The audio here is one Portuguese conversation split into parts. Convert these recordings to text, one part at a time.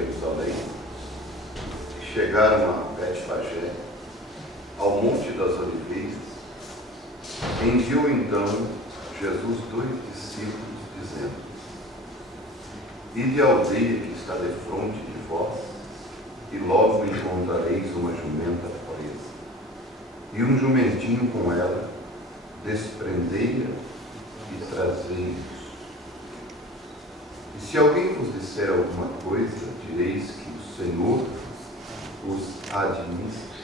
Jerusalém, chegaram a Betfagé, ao Monte das Oliveiras, enviou então Jesus 2 discípulos, dizendo: Ide à aldeia que está defronte de vós, e logo encontrareis uma jumenta presa, e um jumentinho com ela, desprendei-a e trazei-os. E se alguém vos disser alguma coisa, direis que o Senhor os administra.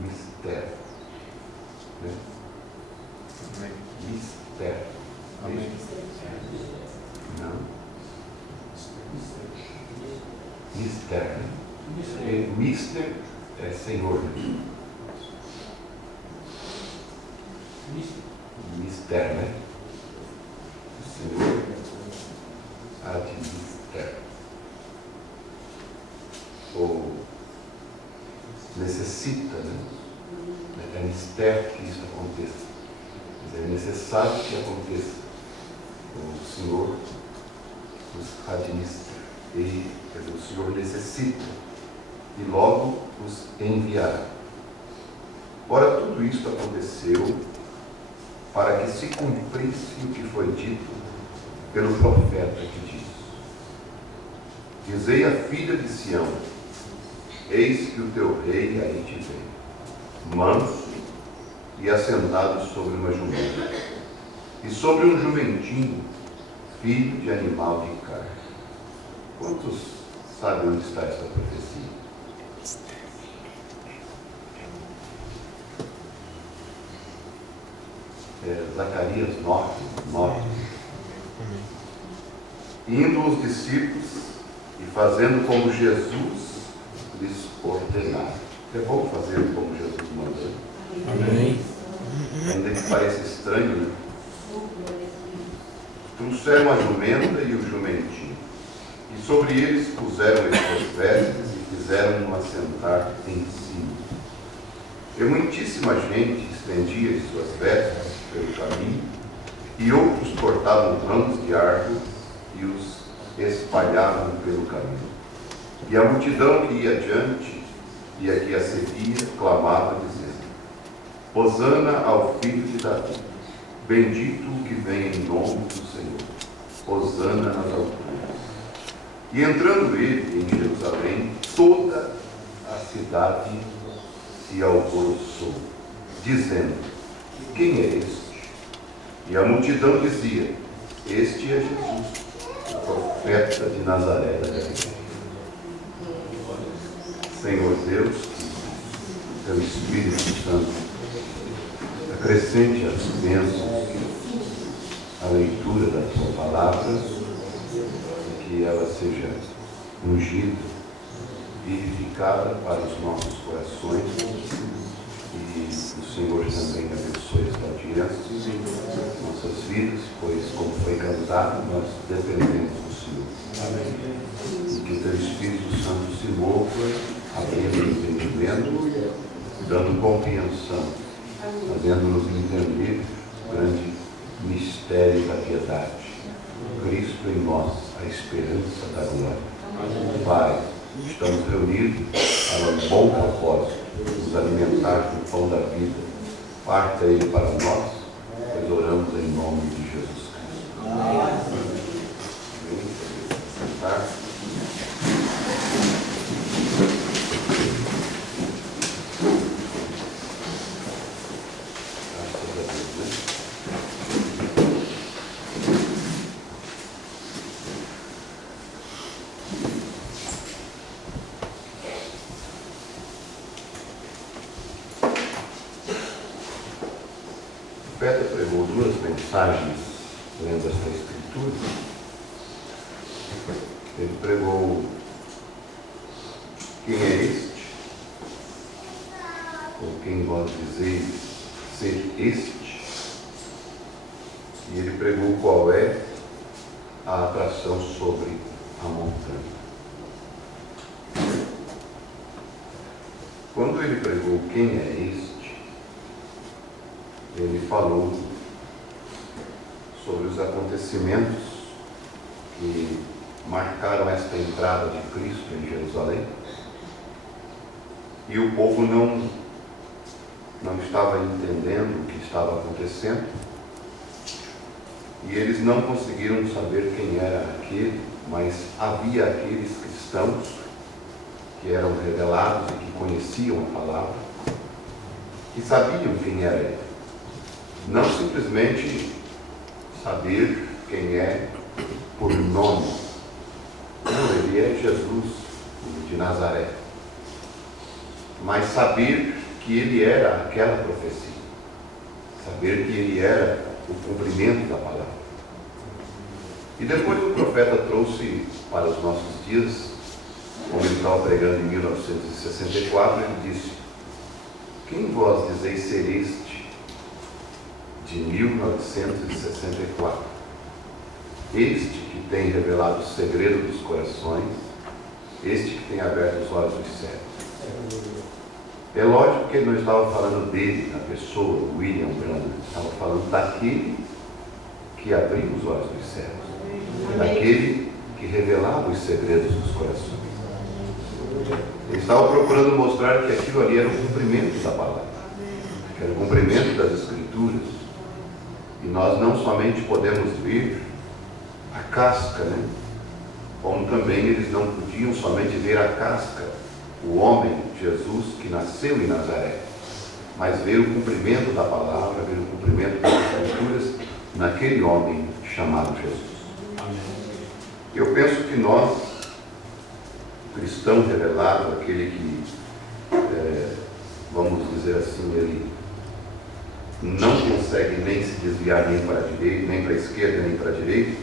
Mistério. Né? Amém. Mistério. Amém. Não. Mistério. Mister é Senhor. Mistério, né? O Senhor administra. Ou necessita, né? É mistério que isso aconteça. Mas é necessário que aconteça. O Senhor os administra. E, quer dizer, o Senhor necessita. E logo os enviará. Ora, tudo isso aconteceu para que se cumprisse o que foi dito pelo profeta que diz: Dizei à filha de Sião: Eis que o teu rei aí te vem, manso e assentado sobre uma jumenta, e sobre um jumentinho, filho de animal de carne. Quantos sabem onde está essa profecia? Zacarias 9. Indo os discípulos e fazendo como Jesus lhes ordenara. É bom fazer como Jesus mandou. Amém. Ainda que pareça estranho, né? Trouxeram a jumenta e o jumentinho, e sobre eles puseram as suas vestes e fizeram-no assentar em cima. E muitíssima gente estendia as suas vestes pelo caminho, e outros cortavam ramos de árvore e os espalhavam pelo caminho. E a multidão que ia adiante e a que a seguia clamava, dizendo: Hosana ao filho de Davi, bendito o que vem em nome do Senhor, Hosana nas alturas. E entrando ele em Jerusalém, toda a cidade se alvoroçou, dizendo: Quem é este? E a multidão dizia: Este é Jesus, o profeta de Nazaré da Galileia. Senhor Deus, que teu Espírito Santo acrescente as bênçãos à leitura da tua palavra, e que ela seja ungida, vivificada para os nossos corações, e o Senhor também abençoe esta audiência em nossas vidas, pois, como foi cantado, nós dependemos do Senhor. Amém. E que o teu Espírito Santo se mova, abrindo o entendimento, dando compreensão, fazendo-nos entender o grande mistério da piedade. Cristo em nós, a esperança da glória. Pai, estamos reunidos para um bom propósito, nos alimentar do pão da vida. Parta ele para nós, pois oramos em nome de Jesus Cristo. Amém. Sentar. O Pedro pregou duas mensagens lendo esta escritura. Ele pregou: Quem é este? Ou quem vós dizeis ser este? E ele pregou qual é a atração sobre a montanha. Quando ele pregou quem é este, ele falou sobre os acontecimentos que marcaram esta entrada de Cristo em Jerusalém. E o povo não estava entendendo o que estava acontecendo. E eles não conseguiram saber quem era aquele, mas havia aqueles cristãos que eram revelados e que conheciam a palavra, que sabiam quem era ele. Não simplesmente saber quem é por nome. Não, ele é Jesus de Nazaré. Mas saber que ele era aquela profecia. Saber que ele era o cumprimento da palavra. E depois o profeta trouxe para os nossos dias, como ele estava pregando em 1964, ele disse: quem vós dizeis ser este de 1964? Este que tem revelado o segredo dos corações, este que tem aberto os olhos dos cegos. É lógico que ele não estava falando dele, na pessoa, William Branham, estava falando daquele que abriu os olhos dos cegos, daquele que revelava os segredos dos corações. Ele estava procurando mostrar que aquilo ali era o cumprimento da palavra, que era o cumprimento das Escrituras. E nós não somente podemos ver a casca, como também eles não podiam somente ver a casca, o homem, Jesus, que nasceu em Nazaré, mas ver o cumprimento da palavra, ver o cumprimento das Escrituras naquele homem chamado Jesus. Eu penso que nós, cristão revelado, aquele que, vamos dizer assim, ele não consegue nem se desviar nem para a direita, nem para a esquerda, nem para a direita,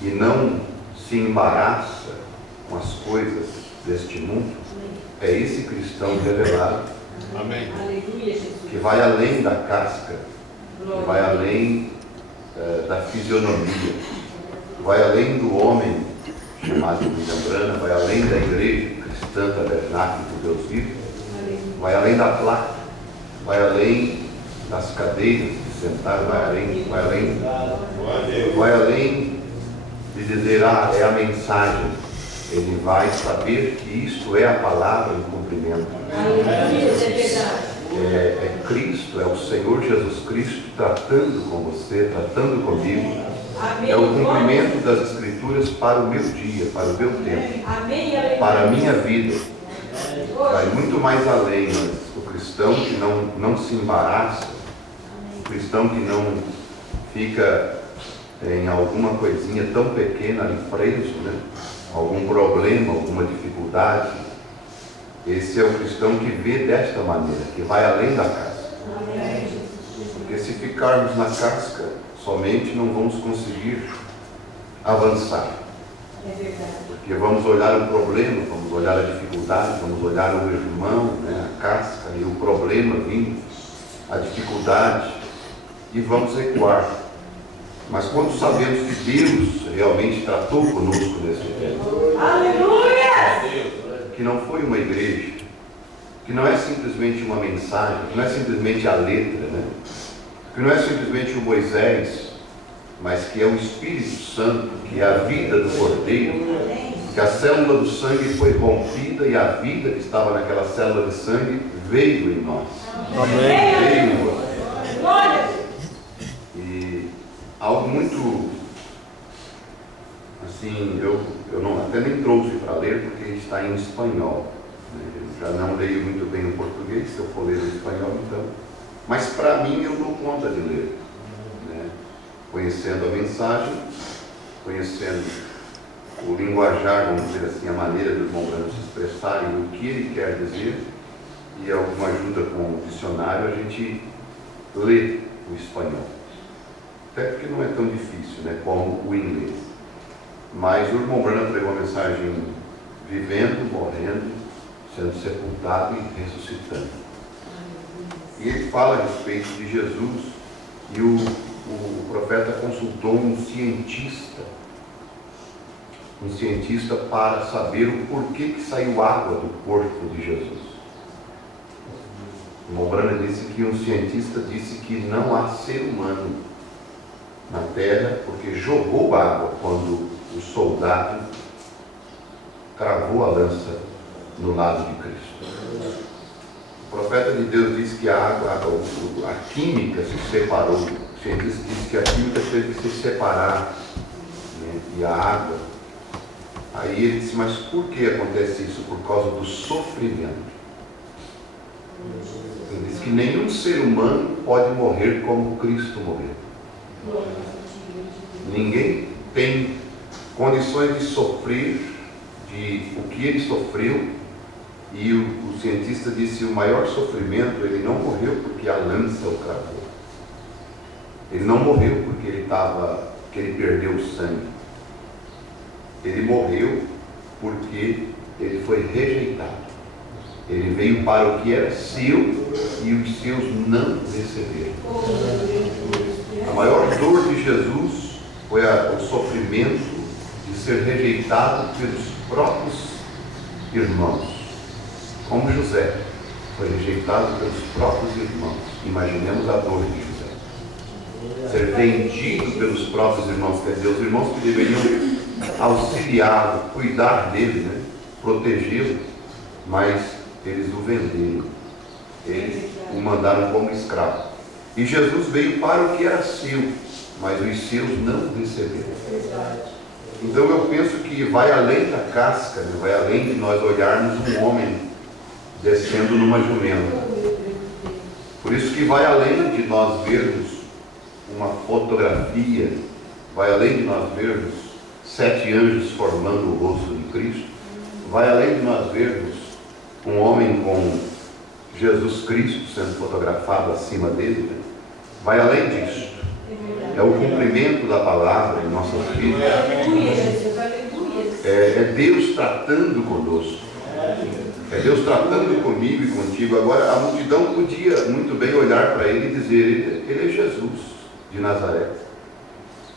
e não se embaraça com as coisas deste mundo, é esse cristão revelado. Amém. Que vai além da casca, que vai além da fisionomia, que vai além do homem chamado William Branham, vai além da igreja cristã tabernáculo do Deus vivo, vai além da placa, vai além das cadeiras de sentar, vai além de dizer, é a mensagem. Ele vai saber que isto é a palavra em cumprimento. É Cristo, é o Senhor Jesus Cristo tratando com você, tratando comigo. É o cumprimento das Escrituras para o meu dia, para o meu tempo, para a minha vida. Vai muito mais além, mas o cristão que não se embaraça, o cristão que não fica em alguma coisinha tão pequena ali preso, algum problema, alguma dificuldade. Esse é o cristão que vê desta maneira, que vai além da casca. Porque se ficarmos na casca somente, não vamos conseguir avançar. Porque vamos olhar o problema, vamos olhar a dificuldade, vamos olhar o irmão, a casca e o problema vindo, a dificuldade, e vamos recuar. Mas quando sabemos que Deus realmente tratou conosco nesse tempo, Aleluia! que não foi uma igreja, que não é simplesmente uma mensagem, que não é simplesmente a letra, que não é simplesmente o Moisés, mas que é o Espírito Santo, que é a vida do Cordeiro, que a célula do sangue foi rompida e a vida que estava naquela célula de sangue veio em nós. Veio em nós. E algo muito assim, eu até nem trouxe para ler porque está em espanhol. Eu já não leio muito bem o português, se eu for ler o espanhol então. Mas para mim eu dou conta de ler. Conhecendo a mensagem, conhecendo o linguajar, vamos dizer assim, a maneira do irmão Branham se expressar e o que ele quer dizer, e alguma ajuda com o dicionário, a gente lê o espanhol. Até porque não é tão difícil, como o inglês. Mas o irmão Branham pregou a mensagem vivendo, morrendo, sendo sepultado e ressuscitando. E ele fala a respeito de Jesus, e o profeta consultou um cientista para saber o porquê que saiu água do corpo de Jesus. O irmão Branham disse que um cientista disse que não há ser humano na terra, porque jogou água quando o soldado cravou a lança no lado de Cristo. O profeta de Deus diz que a química se separou. O cientista diz que a química teve que se separar, né, e a água. Aí ele disse, mas por que acontece isso? Por causa do sofrimento. Ele diz que nenhum ser humano pode morrer como Cristo morreu. Ninguém tem condições de sofrer o que ele sofreu. E o cientista disse, o maior sofrimento, ele não morreu porque a lança o cravou. Ele não morreu porque ele perdeu o sangue. Ele morreu porque ele foi rejeitado. Ele veio para o que era seu e os seus não receberam. A maior dor de Jesus foi o sofrimento de ser rejeitado pelos próprios irmãos. Como José foi rejeitado pelos próprios irmãos. Imaginemos a dor de José. Ser vendido pelos próprios irmãos, quer dizer, os irmãos que deveriam auxiliá-lo, cuidar dele, né? Protegê-lo, mas eles o venderam. Eles o mandaram como escravo. E Jesus veio para o que era seu, mas os seus não receberam. Então eu penso que vai além da casca, né? Vai além de nós olharmos um homem descendo numa jumenta. Por isso que vai além de nós vermos uma fotografia, vai além de nós vermos 7 anjos formando o rosto de Cristo, vai além de nós vermos um homem com Jesus Cristo sendo fotografado acima dele, né? Vai além disso. É o cumprimento da palavra em nossas vidas. É Deus tratando conosco. É Deus tratando comigo e contigo. Agora, a multidão podia muito bem olhar para ele e dizer, ele é Jesus de Nazaré.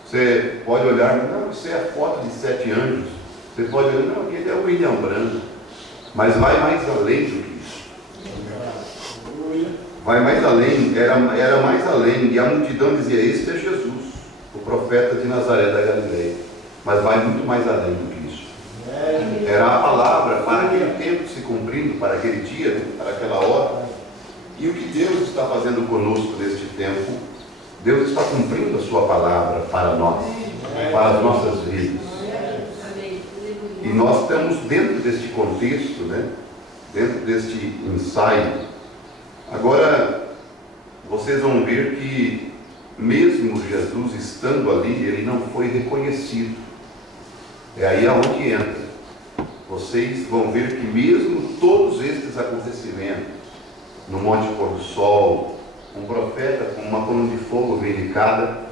Você pode olhar, não, isso é a foto de 7 anjos. Você pode olhar, não, ele é o William Branco. Mas vai mais além do que isso. Vai mais além, era mais além. E a multidão dizia, este é Jesus, o profeta de Nazaré da Galileia. Mas vai muito mais além do que isso. Era a palavra para aquele tempo se cumprindo, para aquele dia, para aquela hora. E o que Deus está fazendo conosco neste tempo? Deus está cumprindo a sua palavra para nós, para as nossas vidas. E nós estamos dentro deste contexto, né? Dentro deste ensaio. Agora, vocês vão ver que mesmo Jesus estando ali, ele não foi reconhecido. É aí aonde entra. Vocês vão ver que mesmo todos estes acontecimentos, no Monte Pôr do Sol, um profeta com uma coluna de fogo vindicada,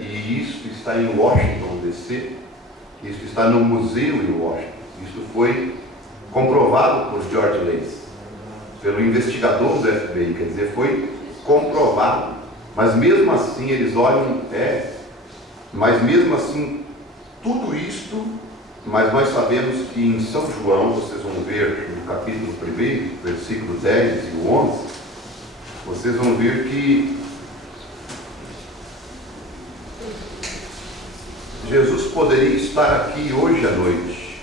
e isso está em Washington, D.C., isso está no museu em Washington. Isso foi comprovado por George Lacy, pelo investigador do FBI, quer dizer, foi comprovado. Mas mesmo assim eles olham, mas mesmo assim, tudo isto, mas nós sabemos que em São João, vocês vão ver no capítulo 1, versículo 10 e 11, vocês vão ver que Jesus poderia estar aqui hoje à noite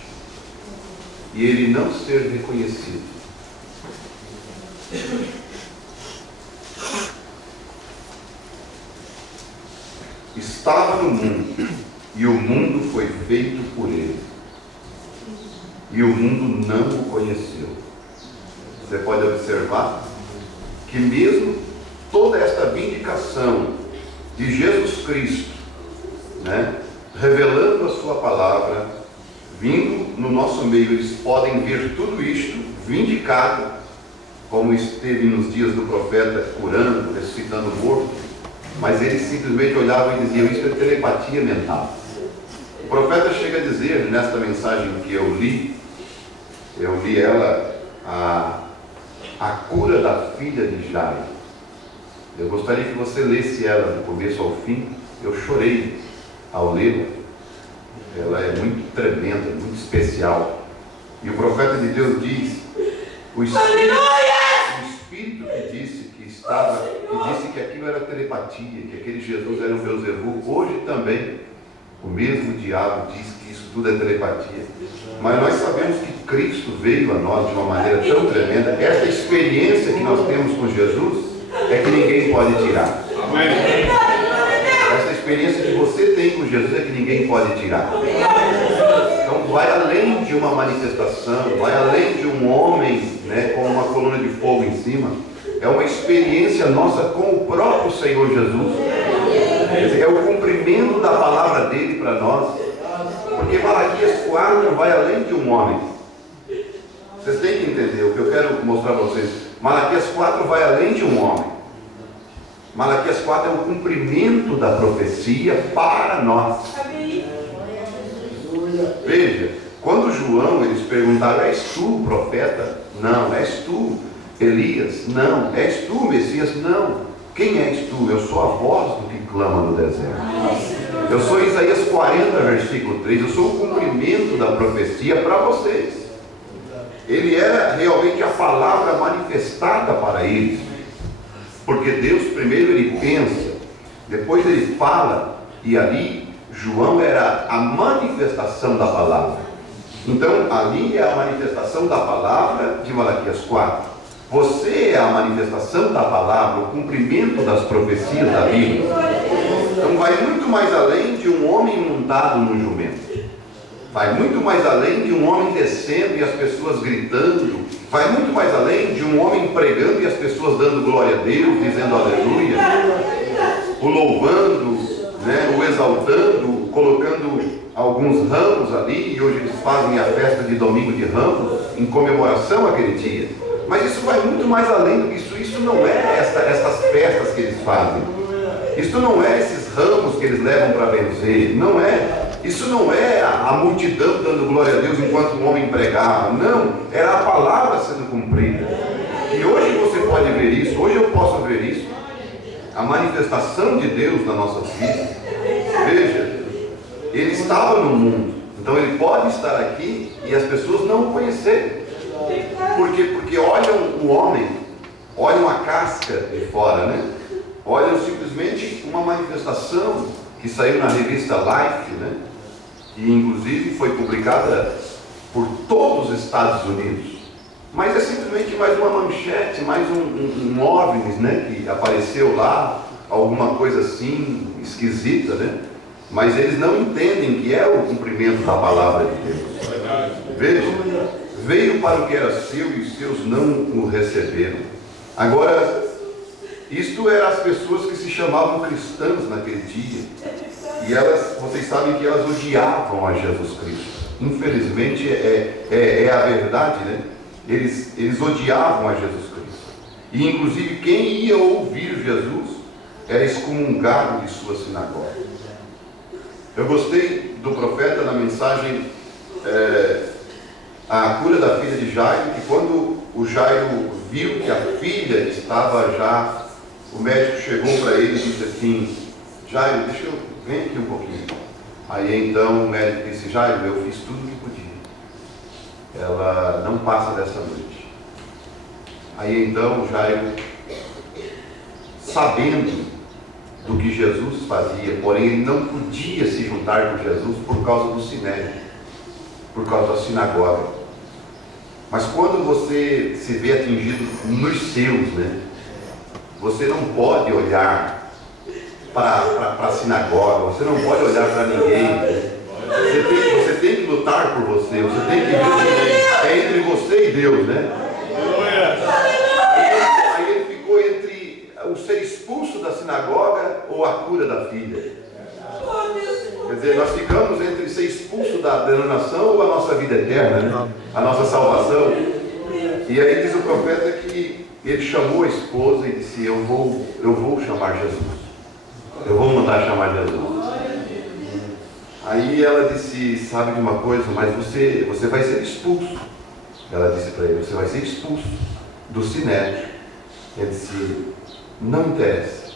e ele não ser reconhecido. Estava no mundo e o mundo foi feito por ele e o mundo não o conheceu. Você pode observar que mesmo toda esta vindicação de Jesus Cristo, né, revelando a sua palavra, vindo no nosso meio, eles podem ver tudo isto vindicado, como esteve nos dias do profeta, curando, ressuscitando o morto, mas eles simplesmente olhavam e diziam, isso é telepatia mental. O profeta chega a dizer, nesta mensagem que eu li ela, a cura da filha de Jairo. Eu gostaria que você lesse ela do começo ao fim. Eu chorei ao lê-la. Ela é muito tremenda, muito especial. E o profeta de Deus diz, o Espírito que disse que aquilo era telepatia, que aquele Jesus era um Beelzebub, hoje também O mesmo diabo diz que isso tudo é telepatia. Mas nós sabemos que Cristo veio a nós de uma maneira tão tremenda. Essa experiência que nós temos com Jesus é que ninguém pode tirar. Essa experiência que você tem com Jesus é que ninguém pode tirar. Então vai além de uma manifestação, vai além de um homem, né, com uma coluna de fogo em cima. É uma experiência nossa com o próprio Senhor Jesus. É o cumprimento da palavra dele para nós. Porque Malaquias 4 vai além de um homem. Vocês têm que entender o que eu quero mostrar para vocês. Malaquias 4 vai além de um homem. Malaquias 4 é o cumprimento da profecia para nós. Veja, quando João, eles perguntaram: és tu o profeta? Não. És tu Elias? Não. És tu o Messias? Não. Quem és tu? Eu sou a voz do que clama no deserto. Eu sou Isaías 40, versículo 3. Eu sou o cumprimento da profecia para vocês. Ele era realmente a palavra manifestada para eles. Porque Deus primeiro ele pensa, depois ele fala, e ali João era a manifestação da palavra. Então ali é a manifestação da palavra de Malaquias 4. Você é a manifestação da palavra, o cumprimento das profecias da Bíblia. Então vai muito mais além de um homem montado no jumento. Vai muito mais além de um homem descendo e as pessoas gritando. Vai muito mais além de um homem pregando e as pessoas dando glória a Deus, dizendo aleluia, o louvando, né, o exaltando, colocando alguns ramos ali, e hoje eles fazem a festa de domingo de ramos, em comemoração àquele dia. Mas isso vai muito mais além do que isso. Isso não é essas festas que eles fazem. Isso não é esses ramos que eles levam para benzer. Não é. Isso não é a multidão dando glória a Deus enquanto um homem pregava. Não. Era a palavra sendo cumprida. E hoje você pode ver isso. Hoje eu posso ver isso. A manifestação de Deus na nossa vida. Veja, ele estava no mundo. Então ele pode estar aqui e as pessoas não o conhecerem. Por quê? Porque olham o homem, olham a casca de fora, né? Olham simplesmente uma manifestação que saiu na revista Life, né? E inclusive foi publicada por todos os Estados Unidos. Mas é simplesmente mais uma manchete, mais um OVNI, né? Que apareceu lá, alguma coisa assim, esquisita, né? Mas eles não entendem que é o cumprimento da palavra de Deus. Veja, veio para o que era seu e os seus não o receberam. Agora, isto eram as pessoas que se chamavam cristãs naquele dia. E elas, vocês sabem que elas odiavam a Jesus Cristo. Infelizmente é a verdade, né? Eles odiavam a Jesus Cristo. E inclusive quem ia ouvir Jesus era excomungado de sua sinagoga. Eu gostei do profeta na mensagem a cura da filha de Jairo, que quando o Jairo viu que a filha estava já, o médico chegou para ele e disse assim: Jairo, vem aqui um pouquinho. Aí então o médico disse: Jairo, eu fiz tudo o que podia. Ela não passa dessa noite. Aí então Jairo, sabendo do que Jesus fazia, porém ele não podia se juntar com Jesus por causa do sinédrio, por causa da sinagoga. Mas quando você se vê atingido nos seus, né, você não pode olhar para a sinagoga, você não pode olhar para ninguém, né? Você tem que lutar por você, você tem que ver, é entre você e Deus, né? Aí ele ficou entre o ser expulso da sinagoga ou a cura da filha. Quer dizer, nós ficamos entre ser expulso da denominação ou a nossa vida eterna, né? A nossa salvação. E aí diz o profeta que ele chamou a esposa e disse: eu vou chamar Jesus. Eu vou mandar chamar Jesus. Aí ela disse: sabe de uma coisa, mas você vai ser expulso. Ela disse para ele: você vai ser expulso do sinédrio. Ele disse: não interessa,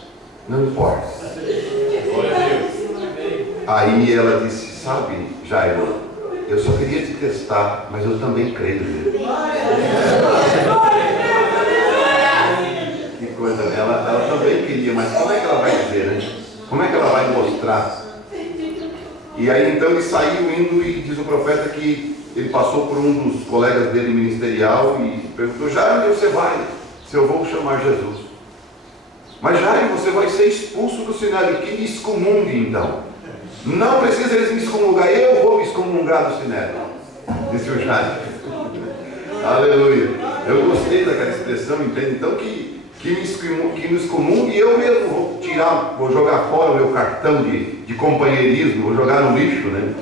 não importa. Aí ela disse: sabe, Jairo, eu só queria te testar, mas eu também creio nele. Que coisa, né? Ela também queria, mas como é que ela vai dizer, né? Como é que ela vai mostrar? E aí então ele saiu indo e diz o profeta que ele passou por um dos colegas dele ministerial e perguntou: Jairo, onde você vai? Se eu vou chamar Jesus. Mas Jairo, você vai ser expulso do Sinédrio, que me excomungue então. Não precisa eles me excomungar, eu vou me excomungar do Sinédrio, disse o Jairo. Aleluia. Eu gostei daquela expressão, entende? Então que me excomungue e eu mesmo vou jogar fora o meu cartão de companheirismo, vou jogar no lixo, né?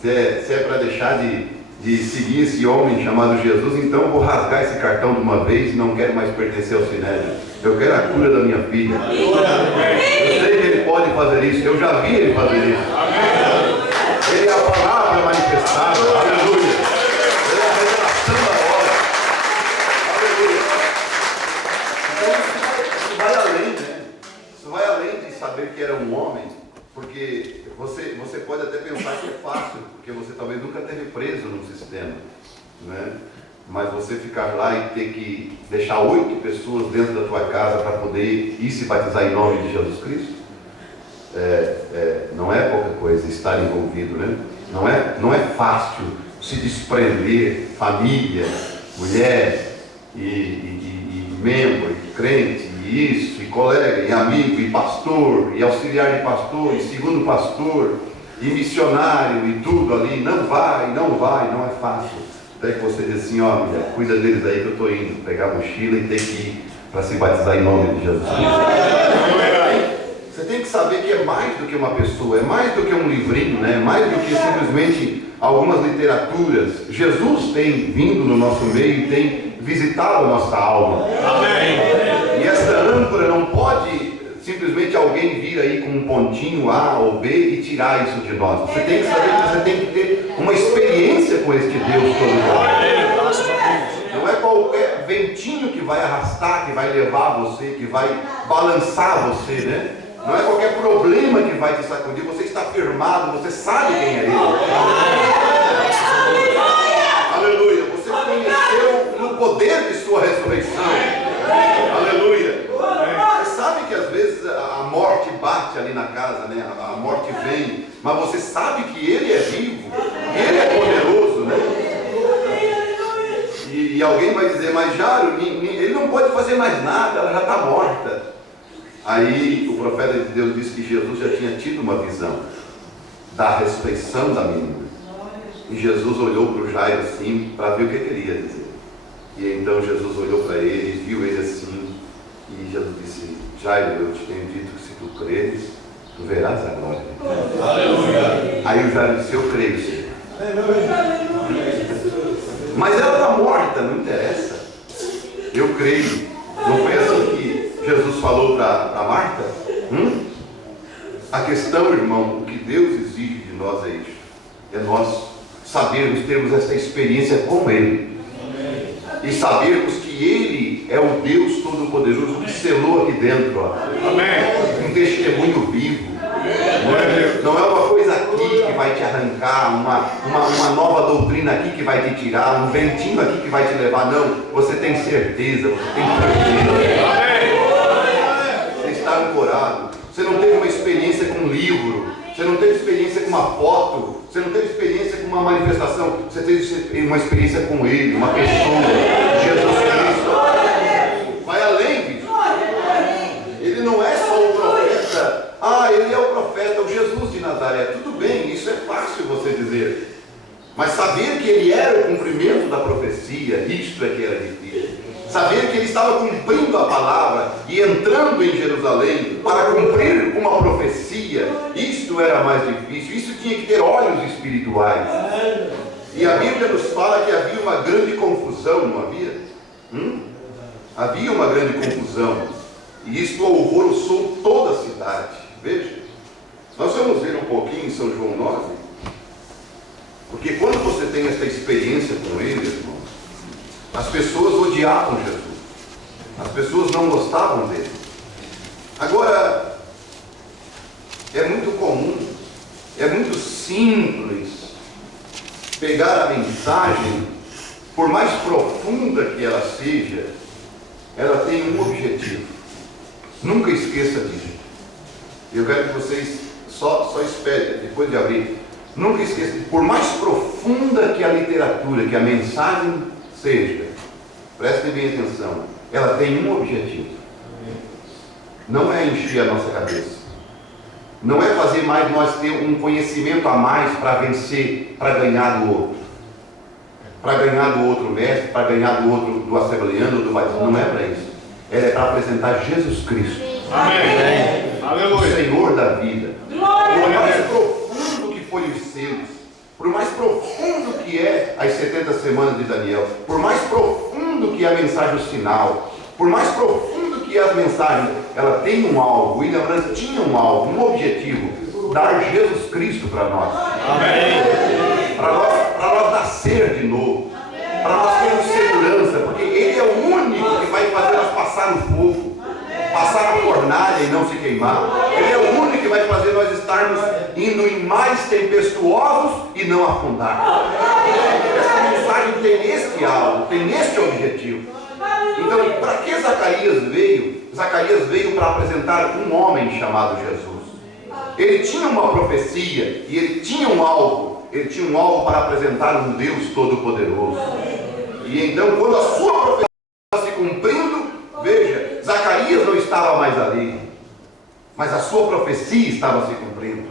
Se é para deixar de seguir esse homem chamado Jesus, então eu vou rasgar esse cartão de uma vez e não quero mais pertencer ao Sinédrio. Eu quero a cura da minha filha. Eu sei que ele pode fazer isso, eu já vi ele fazer isso. Ele é a palavra manifestada. Aleluia. Ele é a revelação da hora. Aleluia. Então isso vai além, né? Isso vai além de saber que era um homem, porque você pode até pensar que é fácil, porque você talvez nunca esteve preso num sistema, né? Mas você ficar lá e ter que deixar 8 pessoas dentro da tua casa para poder ir se batizar em nome de Jesus Cristo, não é pouca coisa estar envolvido, né? Não é fácil se desprender família, mulher e membro, e crente, e isso, e colega, e amigo, e pastor, e auxiliar de pastor, e segundo pastor, e missionário, e tudo ali. Não é fácil. Até que você diz assim: ó, mulher, cuida deles aí que eu estou indo pegar a mochila e ter que ir para se batizar em nome de Jesus Cristo. Você tem que saber que é mais do que uma pessoa, é mais do que um livrinho, né? É mais do que simplesmente algumas literaturas. Jesus tem vindo no nosso meio e tem visitado a nossa alma. Amém. E essa âncora não pode simplesmente alguém vir aí com um pontinho A ou B e tirar isso de nós. Você tem que saber que você tem que ter uma experiência com este Deus todo-poderoso. Não é qualquer ventinho que vai arrastar, que vai levar você, que vai balançar você, né? Não é qualquer problema que vai te sacudir. Você está firmado, você sabe quem é Ele. Aleluia. Você conheceu no poder de sua ressurreição. Aleluia. Você sabe que às vezes a morte bate ali na casa, né? A morte vem, mas você sabe que Ele é vivo, Ele é poderoso, né? E alguém vai dizer: mas Jairo, ele não pode fazer mais nada, ela já está morta. Aí o profeta de Deus disse que Jesus já tinha tido uma visão da ressurreição da menina. E Jesus olhou para o Jairo assim, para ver o que ele ia dizer. E então Jesus olhou para ele, viu ele assim, e Jesus disse: Jairo, eu te tenho dito que se tu creres, tu verás a glória de Deus. Aleluia. Aí o Jairo disse: eu creio, Senhor. Mas ela está morta, não interessa. Eu creio. Não foi assim que Jesus falou para Marta? A questão, irmão, o que Deus exige de nós é isso. É nós sabermos, termos essa experiência com Ele. E sabermos que Ele é o Deus Todo-Poderoso que selou aqui dentro. Ó. Amém. Um testemunho vivo. Não é uma coisa aqui que vai te arrancar, uma nova doutrina aqui que vai te tirar, um ventinho aqui que vai te levar. Não, você tem certeza, você tem certeza. Você está ancorado. Você não teve uma experiência com um livro, você não teve experiência com uma foto, você não teve experiência com uma manifestação, você teve uma experiência com Ele, uma pessoa, Jesus Cristo. Vai além disso. Ele não é só o profeta. Ele é o profeta, o Jesus de Nazaré. Tudo bem, isso é fácil você dizer. Mas saber que ele era o cumprimento da profecia, isto é que era difícil. Saber que ele estava cumprindo a palavra e entrando em Jerusalém para cumprir uma profecia, isto era mais difícil. Isso tinha que ter olhos espirituais. E a Bíblia nos fala que havia uma grande confusão, não havia? Havia uma grande confusão. E isto alvoroçou toda a cidade. Veja, nós vamos ver um pouquinho em São João 9, porque quando você tem essa experiência com Ele, irmão, as pessoas odiavam Jesus, as pessoas não gostavam dele. Agora, é muito comum, é muito simples pegar a mensagem, por mais profunda que ela seja, ela tem um objetivo. Nunca esqueça disso. Eu quero que vocês só espere, depois de abrir. Nunca esqueça, por mais profunda que a literatura, que a mensagem seja, prestem bem atenção, ela tem um objetivo. Não é encher a nossa cabeça. Não é fazer mais nós ter um conhecimento a mais para vencer, para ganhar do outro. Para ganhar do outro mestre, para ganhar do outro, do assembleano, do batista. Não é para isso. Ela é para apresentar Jesus Cristo. Amém. O Senhor da vida. Por mais profundo que foi os selos, por mais profundo que é as 70 semanas de Daniel, por mais profundo que é a mensagem final, por mais profundo que é as mensagens, ela tem um alvo. William Branham tinha um alvo, um objetivo: dar Jesus Cristo para nós. Amém. Para nós nascer de novo, para nós termos segurança, porque Ele é o único que vai fazer nós passar no fogo, passar na fornalha e não se queimar. Ele é o único que vai fazer nós estarmos indo em mares tempestuosos e não afundar. Essa mensagem tem este alvo, tem este objetivo. Então, para que Zacarias veio? Zacarias veio para apresentar um homem chamado Jesus. Ele tinha uma profecia e ele tinha um alvo. Ele tinha um alvo para apresentar um Deus Todo-Poderoso. E então, quando a sua profecia estava se cumprindo, veja, Zacarias não estava mais ali, mas a sua profecia estava se cumprindo.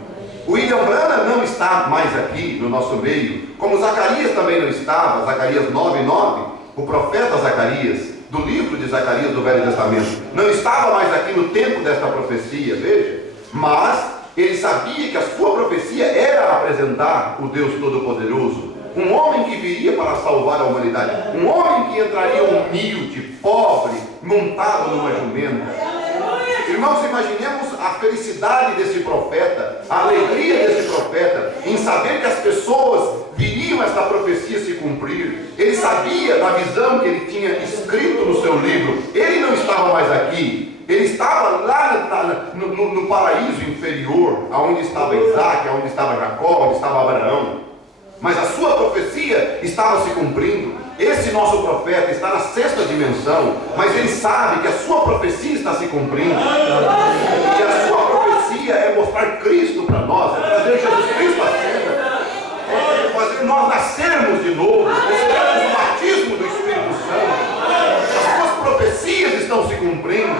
O William Branham não está mais aqui no nosso meio, como Zacarias também não estava. Zacarias 9:9, o profeta Zacarias, do livro de Zacarias do Velho Testamento, não estava mais aqui no tempo desta profecia, veja, mas ele sabia que a sua profecia era apresentar o Deus Todo-Poderoso, um homem que viria para salvar a humanidade, um homem que entraria humilde, pobre, montado numa jumenta. Irmãos, imaginemos a felicidade desse profeta, a alegria desse profeta, em saber que as pessoas viriam esta profecia se cumprir. Ele sabia da visão que ele tinha escrito no seu livro. Ele não estava mais aqui, ele estava lá no paraíso inferior, onde estava Isaac, onde estava Jacó, onde estava Abraão. Mas a sua profecia estava se cumprindo. Esse nosso profeta está na sexta dimensão, mas ele sabe que a sua profecia está se cumprindo. E a sua profecia é mostrar Cristo para nós, é trazer Jesus Cristo à cena, é fazer nós nascermos de novo, recebermos o batismo do Espírito Santo. As suas profecias estão se cumprindo.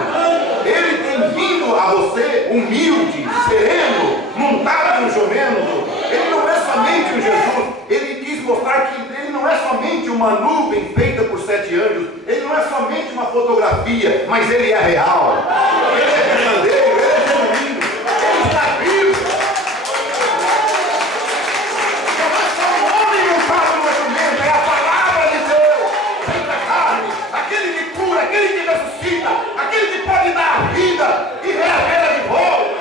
Ele tem vindo a você humilde, sereno, montado no jumento. Ele não é somente um Jesus. Ele quis mostrar que ele não é somente uma nuvem feita por 7 anjos. Ele não é somente uma fotografia, mas ele é real. Ele é verdadeiro, ele é genuíno. Ele está vivo. Não é só um homem montado no jumento, é a palavra de Deus feita carne, aquele que cura, aquele que ressuscita, aquele que pode dar a vida e reavê-la de volta.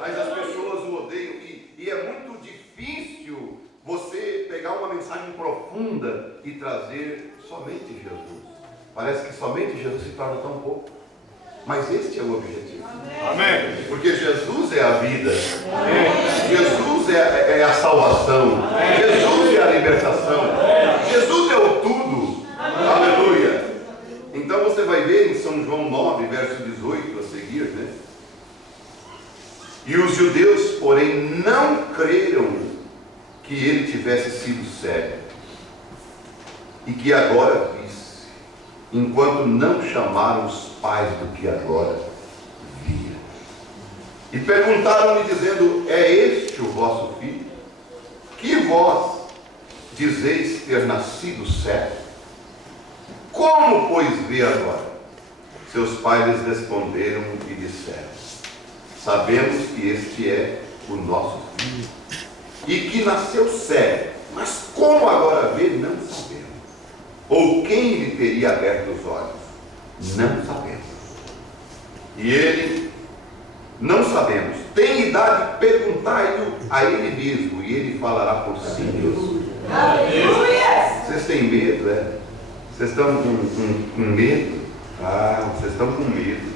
Mas as pessoas o odeiam e é muito difícil você pegar uma mensagem profunda e trazer somente Jesus. Parece que somente Jesus se torna tão pouco. Mas este é o objetivo. Amém. Porque Jesus é a vida. Jesus é a salvação. Jesus é a libertação. Jesus é o tudo. Aleluia. Então você vai ver em São João 9, verso 18 a seguir, né? E os judeus, porém, não creram que ele tivesse sido cego e que agora visse, enquanto não chamaram os pais do que agora via. E perguntaram-lhe, dizendo: é este o vosso filho? Que vós dizeis ter nascido cego? Como, pois, vê agora? Seus pais lhes responderam e disseram: sabemos que este é o nosso filho e que nasceu cego, mas como agora vê, não sabemos. Ou quem lhe teria aberto os olhos? Não sabemos. E ele: não sabemos. Tem idade, perguntai-lhe a ele mesmo, e ele falará por si mesmo. Aleluia! Vocês têm medo, é? Vocês estão com medo? Ah, vocês estão com medo.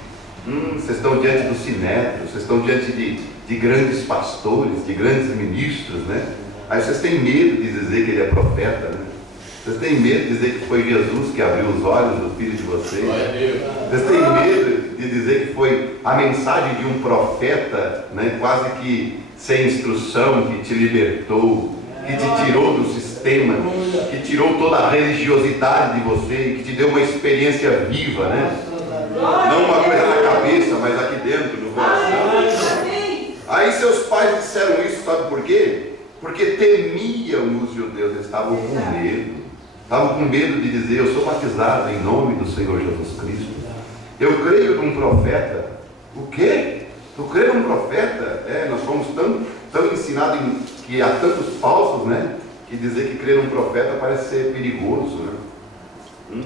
Vocês estão diante do sinédrio, vocês estão diante de grandes pastores, de grandes ministros, né? Aí vocês têm medo de dizer que ele é profeta, né? Vocês têm medo de dizer que foi Jesus que abriu os olhos do filho de vocês? Vocês têm medo de dizer que foi a mensagem de um profeta, né, quase que sem instrução, que te libertou, que te tirou do sistema, que tirou toda a religiosidade de você, que te deu uma experiência viva, né? Não uma coisa na cabeça, mas aqui dentro, no coração. Aí seus pais disseram isso, sabe por quê? Porque temiam os judeus, eles estavam com medo. Estavam com medo de dizer: eu sou batizado em nome do Senhor Jesus Cristo. Eu creio num profeta. O quê? Tu crê num profeta? Nós fomos tão ensinados que há tantos falsos, né? Que dizer que crer num profeta parece ser perigoso, né?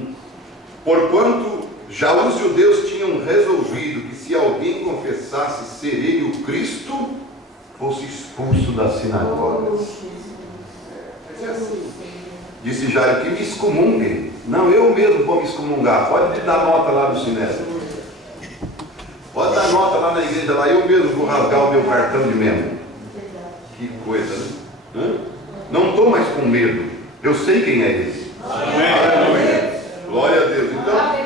Porquanto já os judeus tinham resolvido que se alguém confessasse ser ele o Cristo, fosse expulso da sinagoga. Disse Jairo: que me excomunguem. Não, eu mesmo vou me excomungar. Pode me dar nota lá no Sinédrio. Pode dar nota lá na igreja, lá eu mesmo vou rasgar o meu cartão de membro. Que coisa, né? Não estou mais com medo. Eu sei quem é esse. Aleluia. Glória a Deus. Então,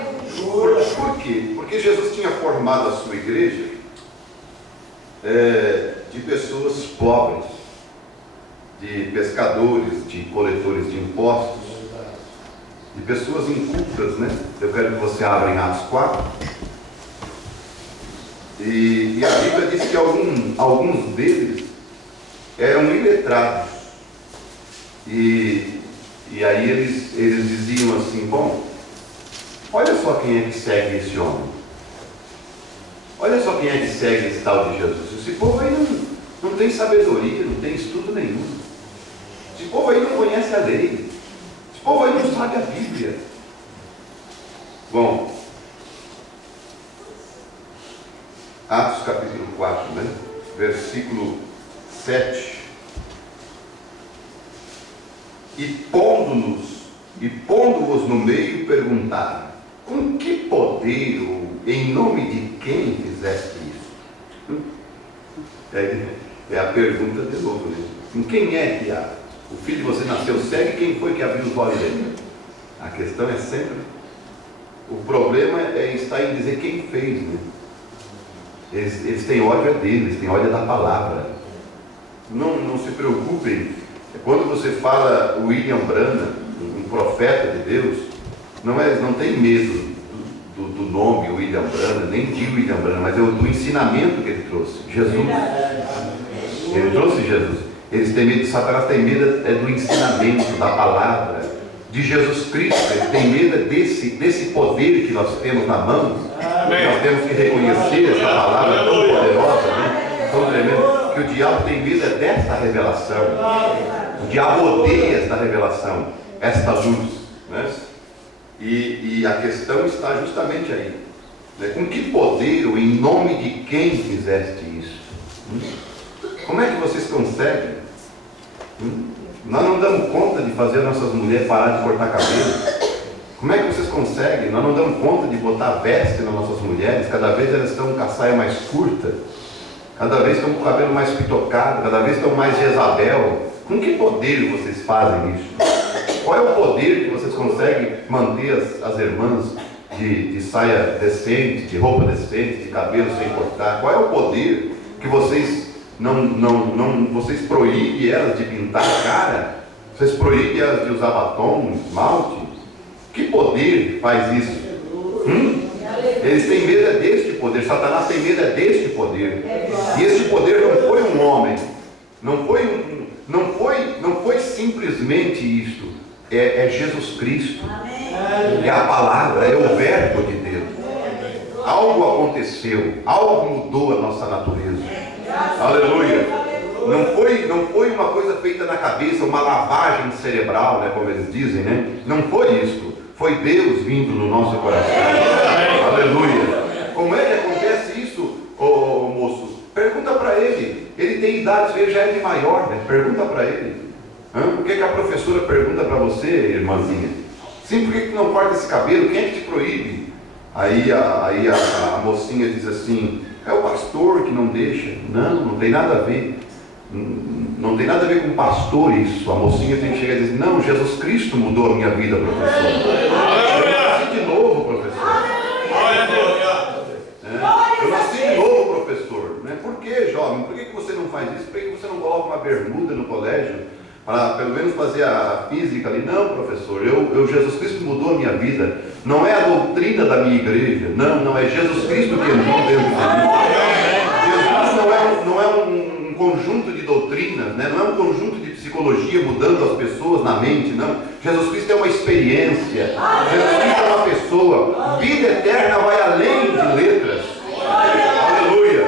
por quê? Porque Jesus tinha formado a sua igreja de pessoas pobres, de pescadores, de coletores de impostos, de pessoas incultas, né? Eu quero que você abra em Atos 4. E a Bíblia diz que alguns deles eram iletrados. E aí eles diziam assim: bom, olha só quem é que segue esse homem. Olha só quem é que segue esse tal de Jesus. Esse povo aí não tem sabedoria, não tem estudo nenhum. Esse povo aí não conhece a lei. Esse povo aí não sabe a Bíblia. Bom, Atos capítulo 4, né? Versículo 7. E pondo-vos no meio, perguntaram: com que poder ou em nome de quem fizeste isso? É a pergunta de novo, né? Em quem é que o filho de você nasceu cego e quem foi que abriu os olhos dele? A questão é sempre, o problema está em dizer quem fez, né? Eles têm ódio deles, têm ódio da palavra. Não se preocupem. Quando você fala William Branham, um profeta de Deus, não tem medo do nome William Branham, nem de William Branham, mas do ensinamento que ele trouxe. Jesus. Ele trouxe Jesus. Eles têm medo de Satanás, têm medo do ensinamento, da palavra, de Jesus Cristo. Eles têm medo desse poder que nós temos na mão. Nós temos que reconhecer essa palavra tão poderosa, né? Tão tremenda, que o diabo tem medo desta revelação. O diabo odeia esta revelação, esta luz, né? E a questão está justamente aí, né? Com que poder ou em nome de quem fizeste isso? Como é que vocês conseguem? Nós não damos conta de fazer nossas mulheres parar de cortar cabelo. Como é que vocês conseguem? Nós não damos conta de botar veste nas nossas mulheres. Cada vez elas estão com a saia mais curta, cada vez estão com o cabelo mais pitocado, cada vez estão mais Jezabel. Com que poder vocês fazem isso? Qual é o poder que vocês conseguem manter as irmãs de saia decente, de roupa decente, de cabelo sem cortar? Qual é o poder que vocês vocês proíbem elas de pintar a cara? Vocês proíbem elas de usar batom, esmalte? Que poder faz isso? Eles têm medo deste poder. Satanás tem medo deste poder. E este poder não foi um homem, não foi simplesmente isto. É Jesus Cristo. É a palavra, é o verbo de Deus. Algo aconteceu, algo mudou a nossa natureza. Aleluia. Não foi uma coisa feita na cabeça, uma lavagem cerebral, né, como eles dizem, né? Não foi isso. Foi Deus vindo no nosso coração. Aleluia. Como é que acontece isso, moço? Pergunta para ele. Ele tem idade, ele já é de maior, né? Pergunta para ele. Por que a professora pergunta para você, irmãzinha? Sim, por que não corta esse cabelo? Quem é que te proíbe? Aí a mocinha diz assim: é o pastor que não deixa. Não tem nada a ver. Não tem nada a ver com pastor isso. A mocinha tem que chegar e dizer: não, Jesus Cristo mudou a minha vida, professor. Eu nasci de novo, professor. que, jovem? Por que você não faz isso? Por que você não coloca uma bermuda no colégio? Para pelo menos fazer a física ali? Não, professor, Jesus Cristo mudou a minha vida. Não é a doutrina da minha igreja. Não, é Jesus Cristo que entrou dentro de mim. Jesus não é um conjunto de doutrinas, né? Não é um conjunto de psicologia mudando as pessoas na mente, não. Jesus Cristo é uma experiência. Jesus Cristo é uma pessoa. Vida eterna vai além de letras. Aleluia.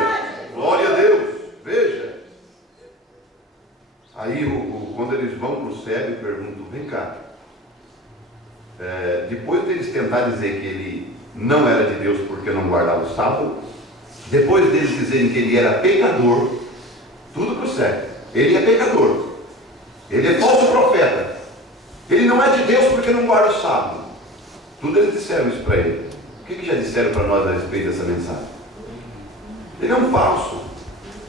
Glória a Deus. Veja. Aí, quando eles vão para o céu, eu pergunto, vem cá. Depois deles tentar dizer que ele não era de Deus porque não guardava o sábado, depois deles dizerem que ele era pecador, tudo para o céu. Ele é pecador. Ele é falso profeta. Ele não é de Deus porque não guarda o sábado. Tudo eles disseram isso para ele. O que já disseram para nós a respeito dessa mensagem? Ele é um falso.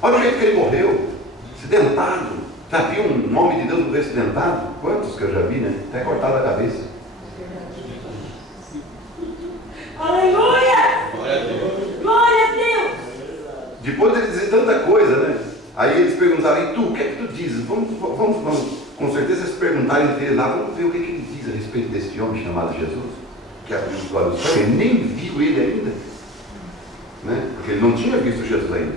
Olha o jeito que ele morreu, acidentado. Já viu um homem de Deus morrer acidentado? Quantos que eu já vi, né? Até cortado a cabeça. Aleluia! Glória a Deus! Depois de ele dizer tanta coisa, né? Aí eles perguntaram, e tu, o que é que tu dizes? Vamos, com certeza eles perguntaram entre eles lá, vamos ver o que ele diz a respeito desse homem chamado Jesus, que abriu os olhos do céu. Ele nem viu ele ainda, né? Porque ele não tinha visto Jesus ainda.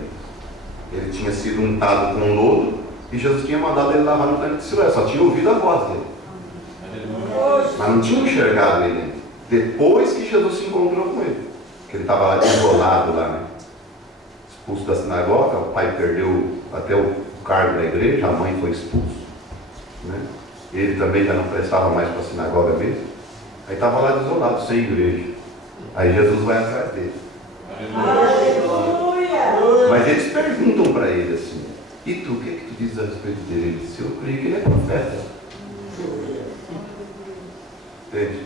Ele tinha sido untado com lodo e Jesus tinha mandado ele lavar no tanque de Siloé, só tinha ouvido a voz dele, mas não tinha enxergado ele ainda. Depois que Jesus se encontrou com ele, que ele estava lá isolado lá, né? Expulso da sinagoga, o pai perdeu até o cargo da igreja, a mãe foi expulso, né? Ele também já não prestava mais para a sinagoga mesmo. Aí estava lá isolado, sem igreja. Aí Jesus vai atrás dele. Aleluia! Mas eles perguntam para ele assim, e tu, o que é que tu dizes a respeito dele? Ele disse, eu creio que ele é profeta. Entende?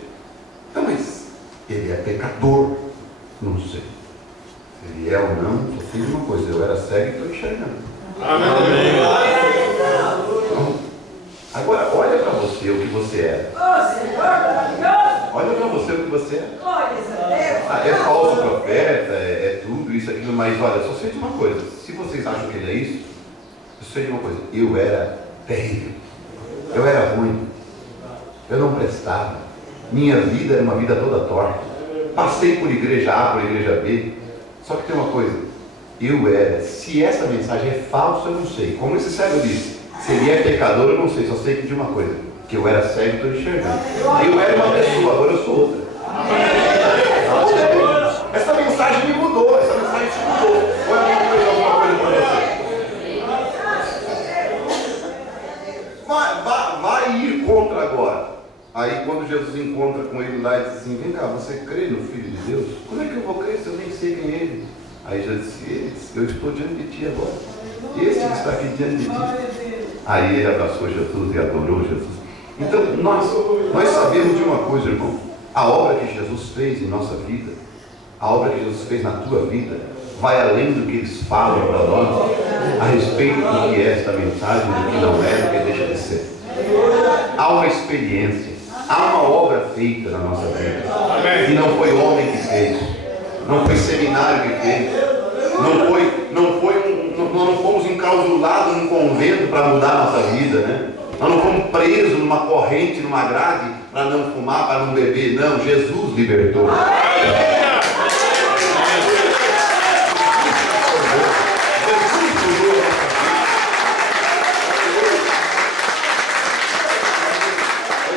Então, mas ele é pecador? Não sei. Ele é ou não, só sei de uma coisa, eu era cego e estou enxergando. Amém. Então, agora, olha para você o que você é. Ô Senhor maravilhoso! Olha para você o que você é. Glórias a Deus! É falso profeta, é tudo isso, aquilo, mas olha, só sei de uma coisa, se vocês acham que ele é isso, eu sei de uma coisa, eu era terrível, eu era ruim, eu não prestava, minha vida era uma vida toda torta, passei por igreja A, por igreja B, só que tem uma coisa, eu era, se essa mensagem é falsa, eu não sei, como esse cego disse, se ele é pecador, eu não sei, só sei de uma coisa, que eu era cego e estou enxergando, eu era uma pessoa, agora eu sou outra. Essa mensagem me mudou, essa mensagem te mudou. Ou alguém fez alguma coisa para você? Vai ir contra agora. Aí quando Jesus encontra com ele lá e diz assim, vem cá, você crê no Filho de Deus? Como é que eu vou crer se eu nem sei quem é ele? Aí Jesus disse, eu estou diante de ti agora. Esse que está aqui diante de ti. Aí ele abraçou Jesus e adorou Jesus. Então nós sabemos de uma coisa, irmão. A obra que Jesus fez em nossa vida, a obra que Jesus fez na tua vida, vai além do que eles falam para nós a respeito do que é esta mensagem, do que não é, do que deixa de ser. Há uma experiência, há uma obra feita na nossa vida. E não foi homem que fez, não foi seminário que fez, nós não fomos enclausulados num convento para mudar a nossa vida, né? Nós não fomos presos numa corrente, numa grade, para não fumar, para não beber. Não, Jesus libertou. Foi